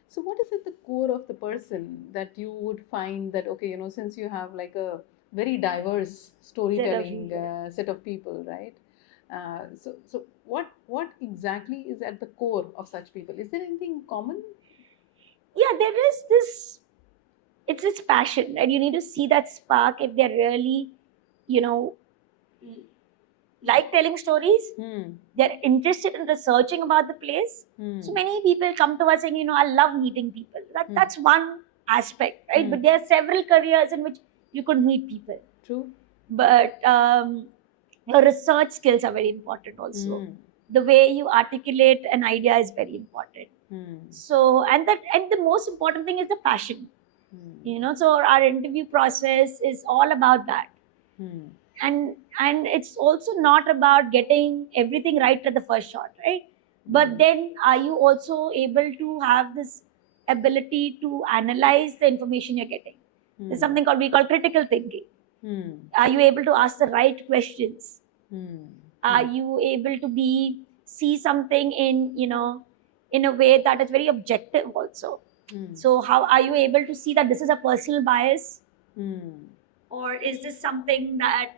So what is at the core of the person that you would find that, okay, since you have like a very diverse storytelling set of people, right? So what exactly is at the core of such people? Is there anything common? Yeah, there is this, it's this passion, and you need to see that spark if they're really, like telling stories. They're interested in researching about the place. So many people come to us saying, I love meeting people. That's one aspect, right? But there are several careers in which you could meet people. True. But your research skills are very important also. The way you articulate an idea is very important. So, and the most important thing is the passion. So our interview process is all about that. And it's also not about getting everything right at the first shot, right? But then are you also able to have this ability to analyze the information you're getting? There's something we call critical thinking. Are you able to ask the right questions? Are you able to see something in a way that is very objective also? So how are you able to see that this is a personal bias, or is this something that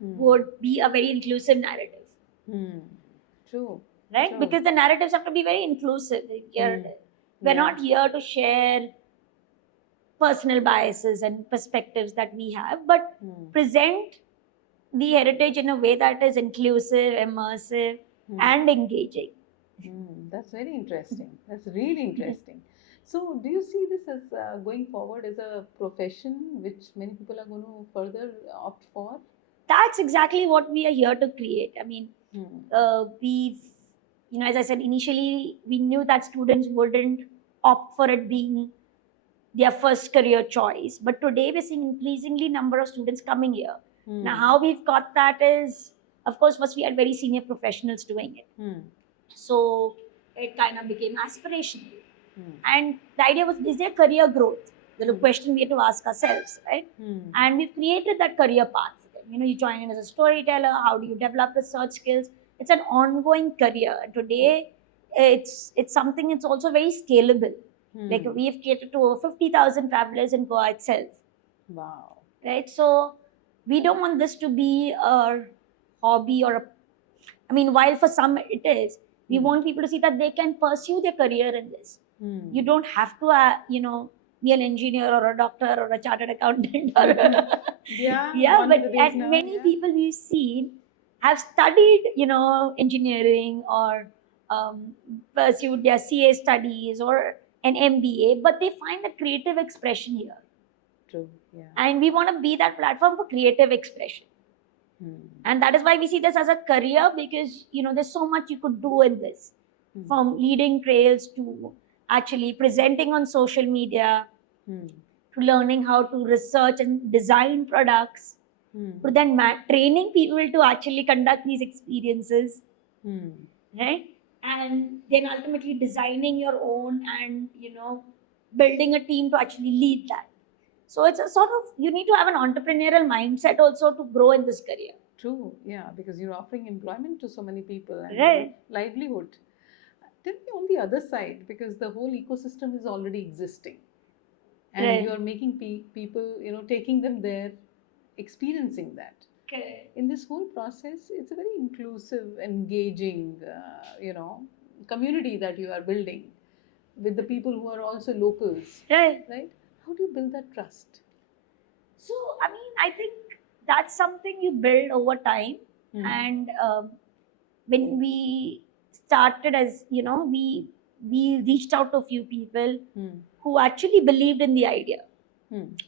would be a very inclusive narrative? True. Right? True. Because the narratives have to be very inclusive. We're not here to share personal biases and perspectives that we have, but present the heritage in a way that is inclusive, immersive, and engaging. That's very interesting. That's really interesting. So, do you see this as going forward as a profession which many people are going to further opt for? That's exactly what we are here to create. I mean, we've, as I said, initially we knew that students wouldn't opt for it being their first career choice. But today we're seeing increasingly number of students coming here. Now, how we've got that is, of course, first we had very senior professionals doing it. So it kind of became aspirational. And the idea was, is there career growth? The question we had to ask ourselves, right? And we've created that career path for them. You join in as a storyteller. How do you develop research skills? It's an ongoing career. And today, it's something that's also very scalable. Like we've catered to over 50,000 travelers in Goa itself. Wow. Right? So we don't want this to be a hobby while for some it is, we want people to see that they can pursue their career in this. You don't have to, be an engineer or a doctor or a chartered accountant. Or but many people we've seen have studied, engineering or pursued their CA studies or an MBA, but they find the creative expression here. True. Yeah. And we want to be that platform for creative expression. And that is why we see this as a career, because there's so much you could do in this, from leading trails to actually presenting on social media, to learning how to research and design products, to then training people to actually conduct these experiences, right? And then ultimately designing your own and building a team to actually lead that. So it's a sort of, you need to have an entrepreneurial mindset also to grow in this career. True, yeah, because you're offering employment to so many people and right. livelihood. Tell me on the other side, because the whole ecosystem is already existing, and right. you're making people, taking them there, experiencing that. Okay. In this whole process, it's a very inclusive, engaging, community that you are building with the people who are also locals. Right. Right? How do you build that trust? So, I think that's something you build over time. And when we started, as we reached out to a few people who actually believed in the idea.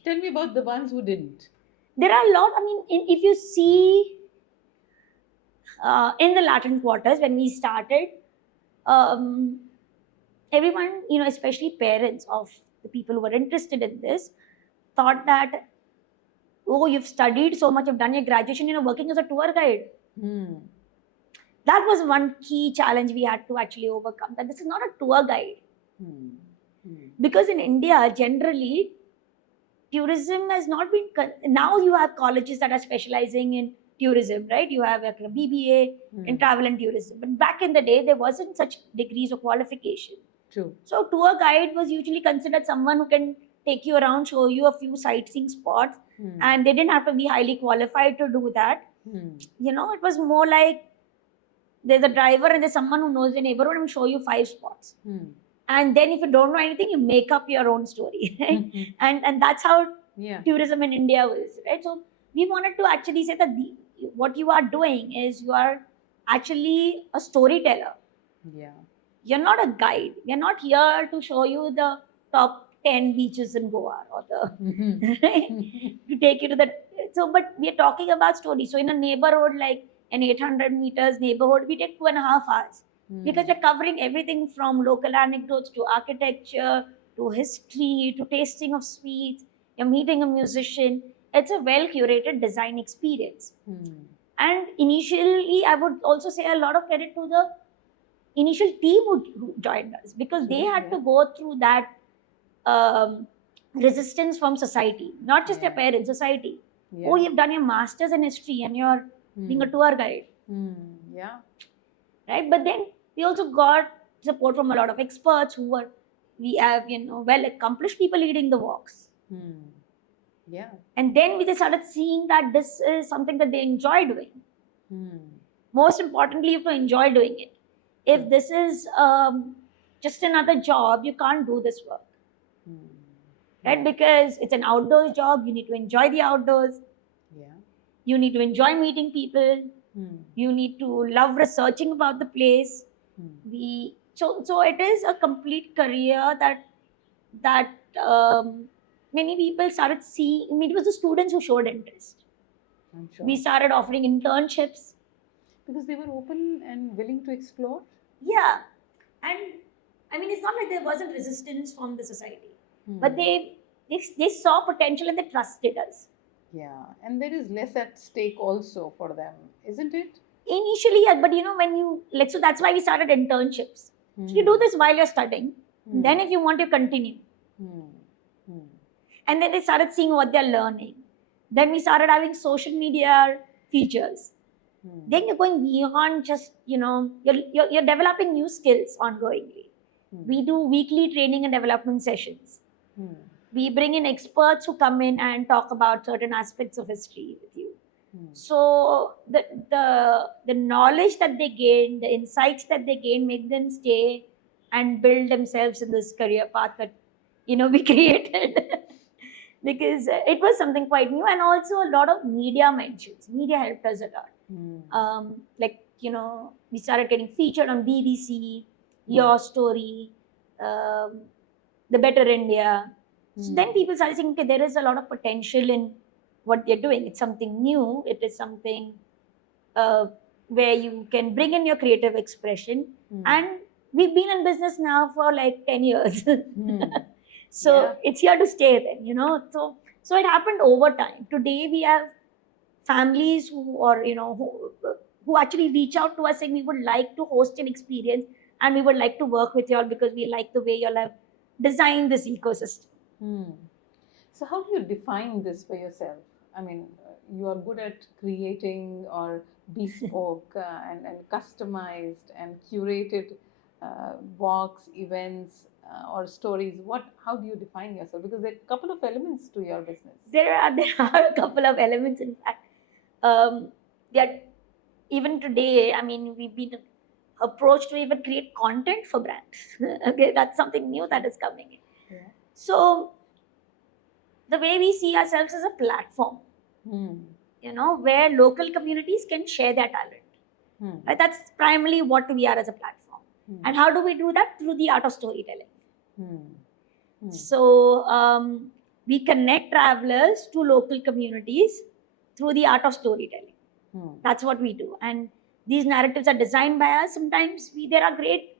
Tell me about the ones who didn't. There are a lot. If you see in the Latin quarters when we started, everyone, especially parents of the people who were interested in this, thought that, oh, you've studied so much, you've done your graduation, working as a tour guide. That was one key challenge we had to actually overcome, that this is not a tour guide. Because in India, generally, tourism has not been, now you have colleges that are specializing in tourism, right? You have a BBA in travel and tourism. But back in the day, there wasn't such degrees of qualification. True. So tour guide was usually considered someone who can take you around, show you a few sightseeing spots, and they didn't have to be highly qualified to do that. It was more like there's a driver and there's someone who knows the neighborhood and will show you 5 spots. And then if you don't know anything, you make up your own story, right? And that's how tourism in India was, right? So we wanted to actually say that what you are doing is you are actually a storyteller. Yeah. You're not a guide. We're not here to show you the top 10 beaches in Goa or the Mhm. to take you to the. So, but we are talking about stories. So, in a neighborhood like an 800 meters neighborhood, we take 2.5 hours because we're covering everything from local anecdotes to architecture to history to tasting of sweets. You're meeting a musician. It's a well curated design experience. Hmm. And initially, I would also say a lot of credit to the initial team who joined us because they Sure, had yeah. to go through that um, resistance from society, not just their Yeah. parents, society. Oh, Yeah. you've done your master's in history and you're being a Hmm. tour guide, Hmm. Yeah. right? But then we also got support from a lot of experts who were, we have, well accomplished people leading the walks. Hmm. Yeah. And then we just started seeing that this is something that they enjoy doing. Hmm. Most importantly, you have to enjoy doing it. True. If this is just another job, you can't do this work, Hmm. right? Yeah. Because it's an outdoors job, you need to enjoy the outdoors, Yeah. you need to enjoy meeting people, Hmm. you need to love researching about the place. Hmm. So it is a complete career that many people started seeing. I mean, it was the students who showed interest. I'm We sure. started offering internships. Because they were open and willing to explore. Yeah, and I mean, it's not like there wasn't resistance from the society, but Hmm. they saw potential and they trusted us. Yeah. And there is less at stake also for them, isn't it? Initially, yeah, but when you like, so that's why we started internships. So you do Hmm. this while you're studying, and Hmm. then if you want to continue, Hmm. Hmm. and then they started seeing what they're learning. Then we started having social media features. Hmm. Then you're going beyond just you're developing new skills ongoingly. Hmm. We do weekly training and development sessions. Hmm. We bring in experts who come in and talk about certain aspects of history with you. Hmm. So the knowledge that they gain, the insights that they gain, make them stay and build themselves in this career path that we created. Because it was something quite new, and also a lot of media mentions. Media helped us a lot. Hmm. Like we started getting featured on BBC, Hmm. Your Story, um, The Better India. So then Hmm. people started saying, okay, there is a lot of potential in what they're doing. It's something new. It is something uh, where you can bring in your creative expression. Hmm. And we've been in business now for like 10 years. Hmm. So Yeah. it's here to stay then. So it happened over time. Today we have families who actually reach out to us saying we would like to host an experience and we would like to work with y'all because we like the way y'all have designed this ecosystem. Hmm. So, how do you define this for yourself? I mean, you are good at creating or bespoke and customized and curated walks, events, or stories. How do you define yourself? Because there are a couple of elements to your business. There are a couple of elements, in fact, that even today, I mean, we've been approached to even create content for brands. Okay, that's something new that is coming in. Yeah. So the way we see ourselves as a platform, Hmm. where local communities can share their talent. Hmm. Right? That's primarily what we are as a platform. Hmm. And how do we do that? Through the art of storytelling. Hmm. Hmm. So we connect travelers to local communities through the art of storytelling. Hmm. That's what we do. And these narratives are designed by us. Sometimes there are great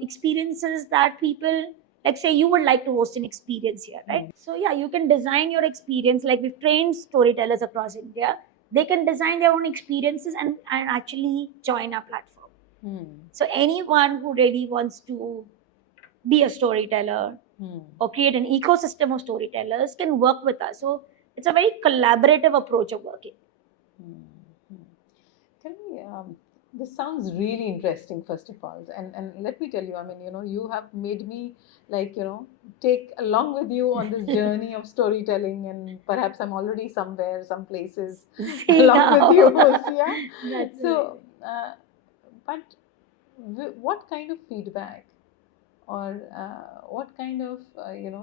experiences that people, like say you would like to host an experience here, right? So yeah, you can design your experience. Like we've trained storytellers across India. They can design their own experiences and actually join our platform. Hmm. So anyone who really wants to be a storyteller Hmm. or create an ecosystem of storytellers can work with us. So it's a very collaborative approach of working. Hmm. Hmm. Tell me, this sounds really interesting, first of all. And let me tell you, I mean, you have made me like, take along with you on this journey of storytelling. And perhaps I'm already somewhere, some places See along now. with you. Yeah. That's So, but what kind of feedback or what kind of,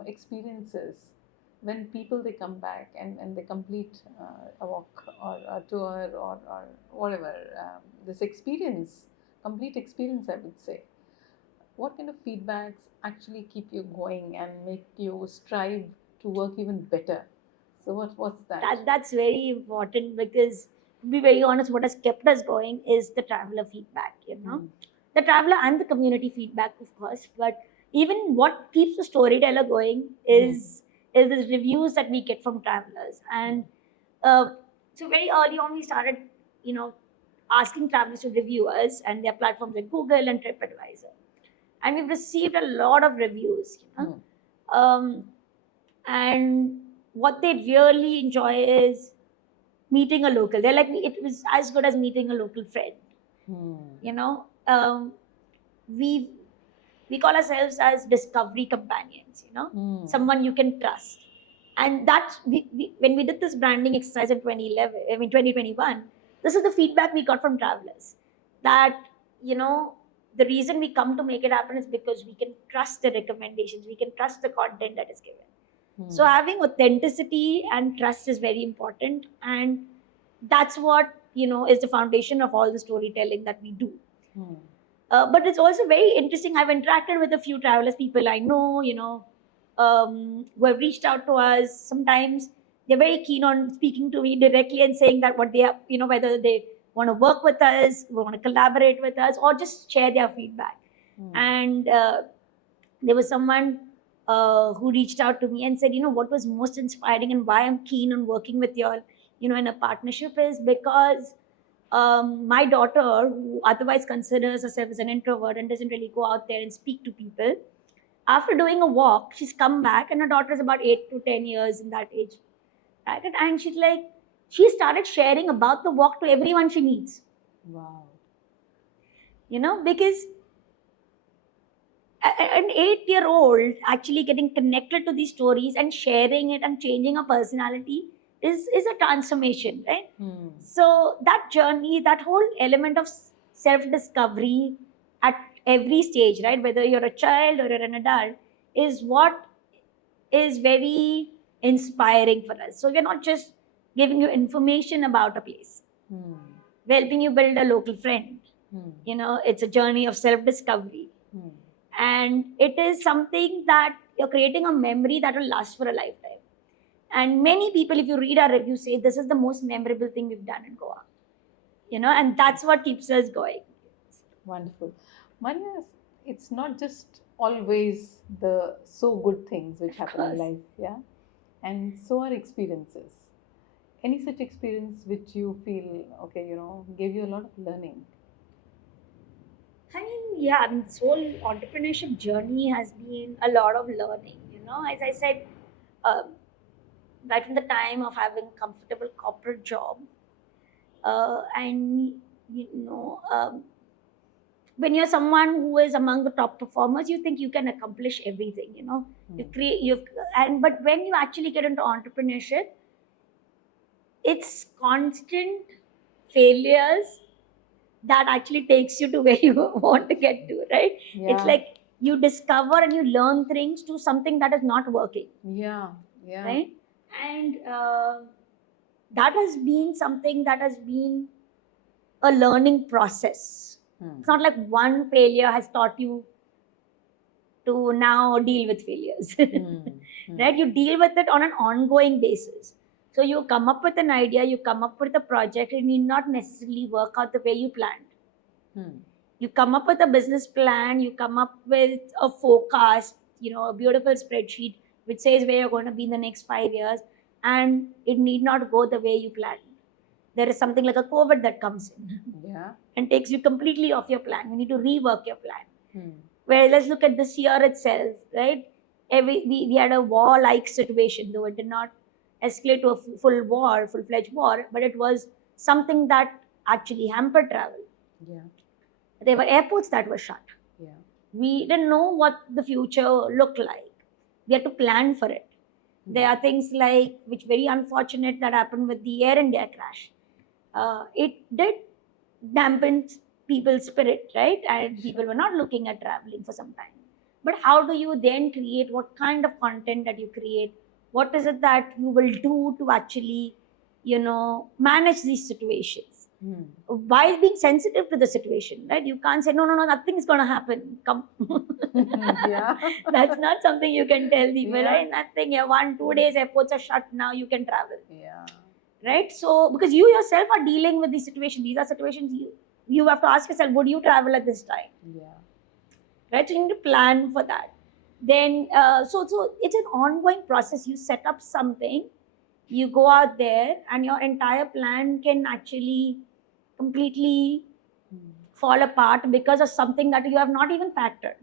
experiences when people they come back and they complete a walk or a tour or whatever this experience, complete experience, I would say, what kind of feedbacks actually keep you going and make you strive to work even better? So what's that? That's very important, because to be very honest, what has kept us going is the traveler feedback, Hmm. the traveler and the community feedback, of course. But even what keeps the storyteller going is the reviews that we get from travelers. And so very early on, we started, you know, asking travelers to review us and their platforms like Google and TripAdvisor, and we've received a lot of reviews, Um, and what they really enjoy is meeting a local. They're like, it was as good as meeting a local friend. Hmm. You know, we we call ourselves as discovery companions. Hmm. Someone you can trust. And that's when we did this branding exercise in 2011, I mean 2021. This is the feedback we got from travelers, that the reason we come to Make It Happen is because we can trust the recommendations, we can trust the content that is given. So having authenticity and trust is very important, and that's what is the foundation of all the storytelling that we do. Hmm. But it's also very interesting. I've interacted with a few travelers, people I know, who have reached out to us. Sometimes they're very keen on speaking to me directly and saying that what they are, whether they want to work with us, want to collaborate with us, or just share their feedback. And there was someone who reached out to me and said, what was most inspiring and why I'm keen on working with you all, in a partnership, is because my daughter, who otherwise considers herself as an introvert and doesn't really go out there and speak to people, after doing a walk, she's come back, and her daughter is about 8 to 10 years in that age, right? And she's like, she started sharing about the walk to everyone she meets. Wow. Because an 8-year-old actually getting connected to these stories and sharing it and changing her personality is a transformation, right? So that journey, that whole element of self-discovery at every stage, right, whether you're a child or you're an adult, is what is very inspiring for us. So we're not just giving you information about a place, we're helping you build a local friend. It's a journey of self-discovery. And it is something that you're creating a memory that will last for a lifetime. And many people, if you read our review, say this is the most memorable thing we've done in Goa. And that's what keeps us going. Wonderful. Maria, it's not just always the so good things which happen in life, yeah? And so are experiences. Any such experience which you feel, okay, gave you a lot of learning? I mean, yeah, this whole entrepreneurship journey has been a lot of learning. As I said, right from the time of having a comfortable corporate job, and when you're someone who is among the top performers, you think you can accomplish everything. But when you actually get into entrepreneurship, it's constant failures that actually takes you to where you want to get to, right? Yeah. It's like you discover and you learn things to something that is not working. Yeah, yeah. Right? And that has been something that has been a learning process. It's not like one failure has taught you to now deal with failures. Right? You deal with it on an ongoing basis. So you come up with an idea, you come up with a project, it need not necessarily work out the way you planned. You come up with a business plan, you come up with a forecast, a beautiful spreadsheet which says where you're going to be in the next 5 years, and it need not go the way you planned. There is something like a COVID that comes in, Yeah. and takes you completely off your plan. You need to rework your plan. Well, let's look at this year itself, right? We had a war-like situation, though it did not escalate to a full-fledged war, but it was something that actually hampered travel. Yeah. There were airports that were shut. Yeah. We didn't know what the future looked like. We had to plan for it. There are things like, which very unfortunate that happened with the Air India crash. It did dampen people's spirit, right? And people were not looking at traveling for some time. But how do you then create, what kind of content that you create? What is it that you will do to actually, manage these situations? Hmm. While being sensitive to the situation, right? You can't say, no, nothing is going to happen. Come. Yeah. That's not something you can tell people, Yeah. right? Nothing. Yeah, 1-2 days, airports are shut now, you can travel. Yeah. Right? So, because you yourself are dealing with these situations, these are situations you have to ask yourself, would you travel at this time? Yeah. Right? So, you need to plan for that. Then, so it's an ongoing process. You set up something, you go out there, and your entire plan can actually completely Hmm. fall apart because of something that you have not even factored.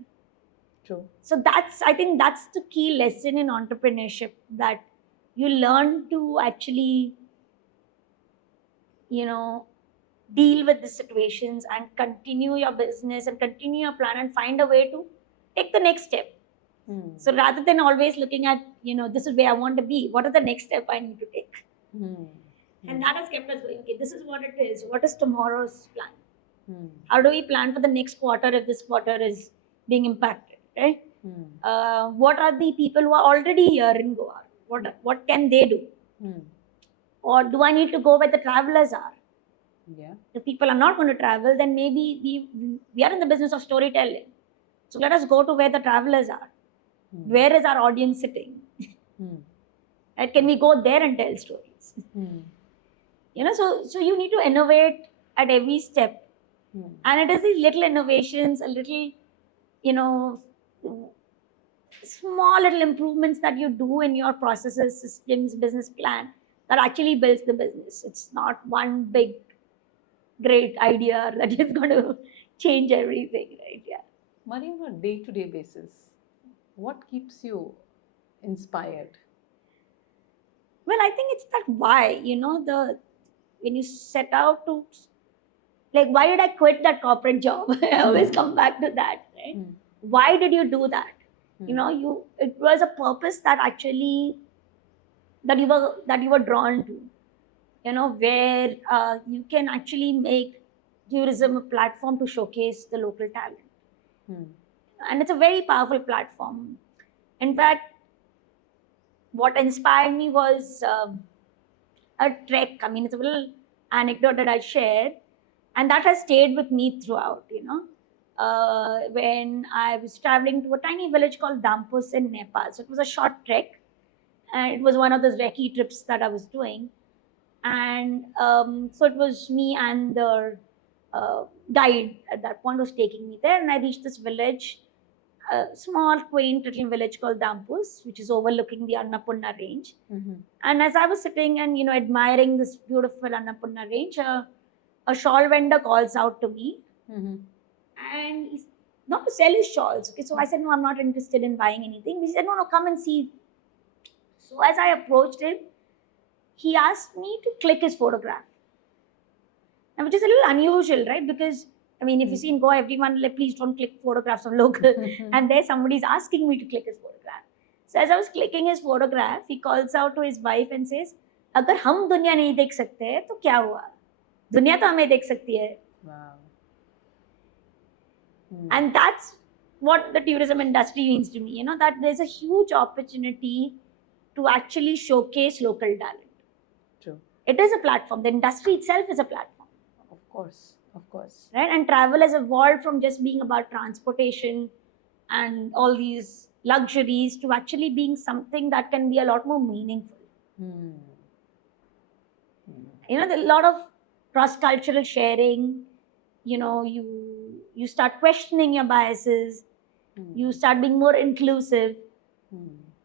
True. So I think that's the key lesson in entrepreneurship, that you learn to actually, you know, deal with the situations and continue your business and continue your plan and find a way to take the next step. Hmm. So rather than always looking at, this is where I want to be, what is the next step I need to take? Hmm. And that has kept us going. Okay, this is what it is. What is tomorrow's plan? Hmm. How do we plan for the next quarter if this quarter is being impacted, right? Hmm. What are the people who are already here in Goa? What can they do? Hmm. Or do I need to go where the travelers are? Yeah. If people are not going to travel, then maybe we are in the business of storytelling. So let us go to where the travelers are. Hmm. Where is our audience sitting? Hmm. Right? Can we go there and tell stories? Hmm. So you need to innovate at every step. Hmm. And it is these little innovations, a little, you know, small little improvements that you do in your processes, systems, business plan that actually builds the business. It's not one big, great idea that is going to change everything, right? Yeah. Mari, on a day-to-day basis, what keeps you inspired? Well, I think it's that why, when you set out to, like, why did I quit that corporate job? I always come back to that, right? Hmm. Why did you do that? Hmm. It was a purpose that actually that you were drawn to, where you can actually make tourism a platform to showcase the local talent. Hmm. And it's a very powerful platform. In fact, what inspired me was a trek. I mean, it's a little anecdote that I share, and that has stayed with me throughout. When I was traveling to a tiny village called Dampus in Nepal. So it was a short trek, and it was one of those recce trips that I was doing. And so it was me and the guide at that point was taking me there, and I reached this village, a small, quaint little village called Dampus, which is overlooking the Annapurna range. Mm-hmm. And as I was sitting and admiring this beautiful Annapurna range, a shawl vendor calls out to me, Mm-hmm. and he's not to sell his shawls. Okay, so I said, no, I'm not interested in buying anything. He said, no, come and see. So as I approached him, he asked me to click his photograph. Now, which is a little unusual, right? Because I mean, if you see in Goa, everyone like, please don't click photographs of local, and there somebody's asking me to click his photograph. So as I was clicking his photograph, he calls out to his wife and says, "अगर हम दुनिया नहीं देख सकते तो क्या हुआ? दुनिया तो हमें देख सकती है." Wow. And that's what the tourism industry means to me. That there's a huge opportunity to actually showcase local talent. True. It is a platform. The industry itself is a platform. Of course. Of course. Right? And travel has evolved from just being about transportation and all these luxuries to actually being something that can be a lot more meaningful. Hmm. There's a lot of cross-cultural sharing. You start questioning your biases. You start being more inclusive.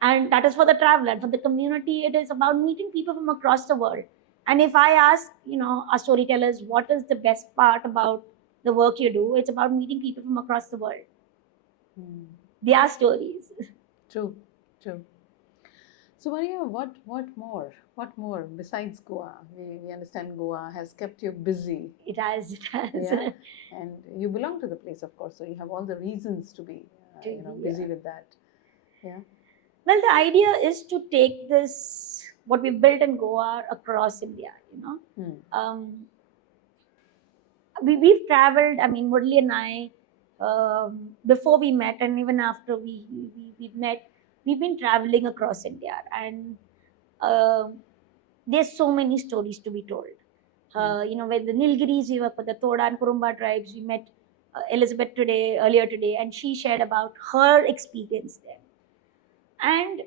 And that is for the traveler. And for the community, it is about meeting people from across the world. And if I ask, our storytellers, what is the best part about the work you do? It's about meeting people from across the world. Their stories. True. True. So, Maria, what more? What more besides Goa? We understand Goa has kept you busy. It has. Yeah, and you belong to the place, of course, so you have all the reasons to be, busy with that. Yeah. Well, the idea is to take this, what we built in Goa, across India. We've traveled. I mean, Murli and I, before we met, and even after we met, we've been traveling across India, and there's so many stories to be told. You know, with the Nilgiris, we work with the Toda and Kurumba tribes. We met Elizabeth earlier today, and she shared about her experience there. And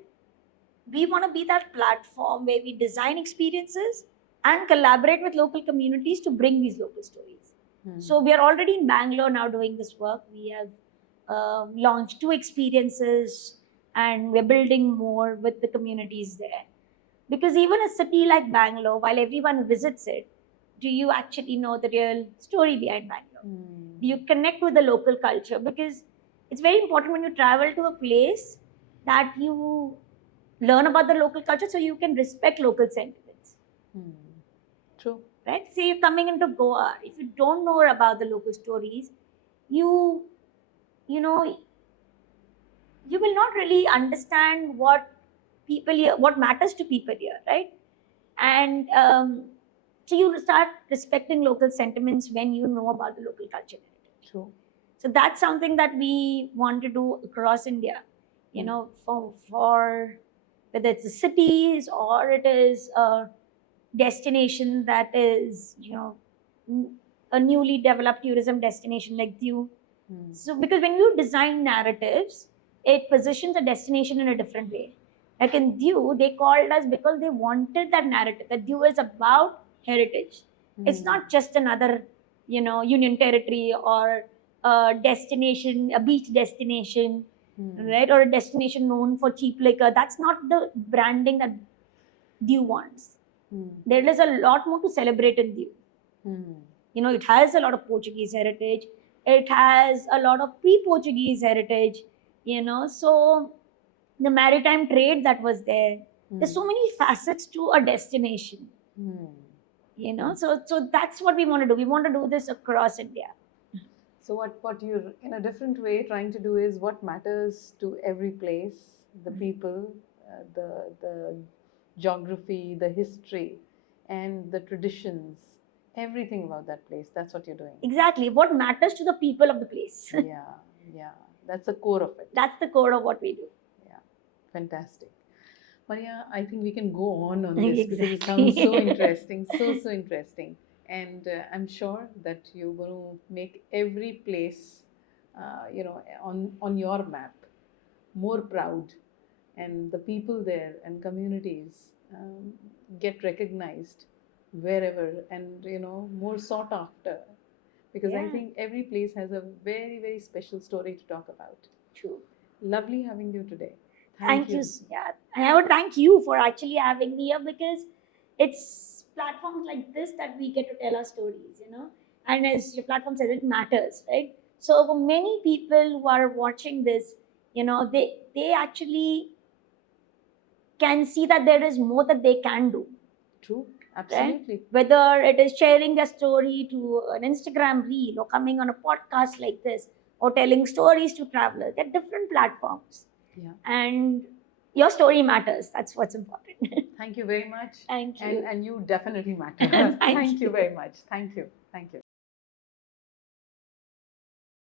we want to be that platform where we design experiences and collaborate with local communities to bring these local stories. So we are already in Bangalore now doing this work. We have launched 2 experiences, and we're building more with the communities there. Because even a city like Bangalore, while everyone visits it, do you actually know the real story behind Bangalore? Do you connect with the local culture? Because it's very important when you travel to a place that you learn about the local culture so you can respect local sentiments. True. Right? Say you're coming into Goa, if you don't know about the local stories, you know, you will not really understand what people here, what matters to people here, right? And so you start respecting local sentiments when you know about the local culture. True. So that's something that we want to do across India, you know, for whether it's the cities or it is a destination that is, you know, a newly developed tourism destination like Diu. So because when you design narratives, it positions a destination in a different way. Like in Diu, they called us because they wanted that narrative. That Diu is about heritage. It's not just another, you know, union territory or a destination, a beach destination, right? Or a destination known for cheap liquor. That's not the branding that Diu wants. There is a lot more to celebrate in Diu. You know, it has a lot of Portuguese heritage. It has a lot of pre-Portuguese heritage, you know. So the maritime trade that was there. There's so many facets to a destination, you know. So that's what we want to do. We want to do this across India. So what you're in a different way trying to do is what matters to every place, the people, the geography, the history, and the traditions, everything about that place. That's what you're doing. Exactly. What matters to the people of the place. Yeah. That's the core of it. That's the core of what we do. Yeah, fantastic. Maria, I think we can go on this because it Exactly. sounds so interesting, so interesting. And I'm sure that you're going to make every place, you know, on your map more proud, and the people there and communities get recognized wherever, and you know, more sought after, because I Yeah. think every place has a very special story to talk about. True. Lovely having you today. Thank you. Yeah. And I would thank you for actually having me here, because it's platforms like this that we get to tell our stories, you know. And as your platform says, it matters, right? So for many people who are watching this, you know, they actually can see that there is more that they can do. True. Absolutely. Right? Whether it is sharing their story to an Instagram reel, or coming on a podcast like this, or telling stories to travelers, they're different platforms. Yeah. And your story matters. That's what's important. Thank you very much. Thank you. And you definitely matter. Thank you very much. Thank you.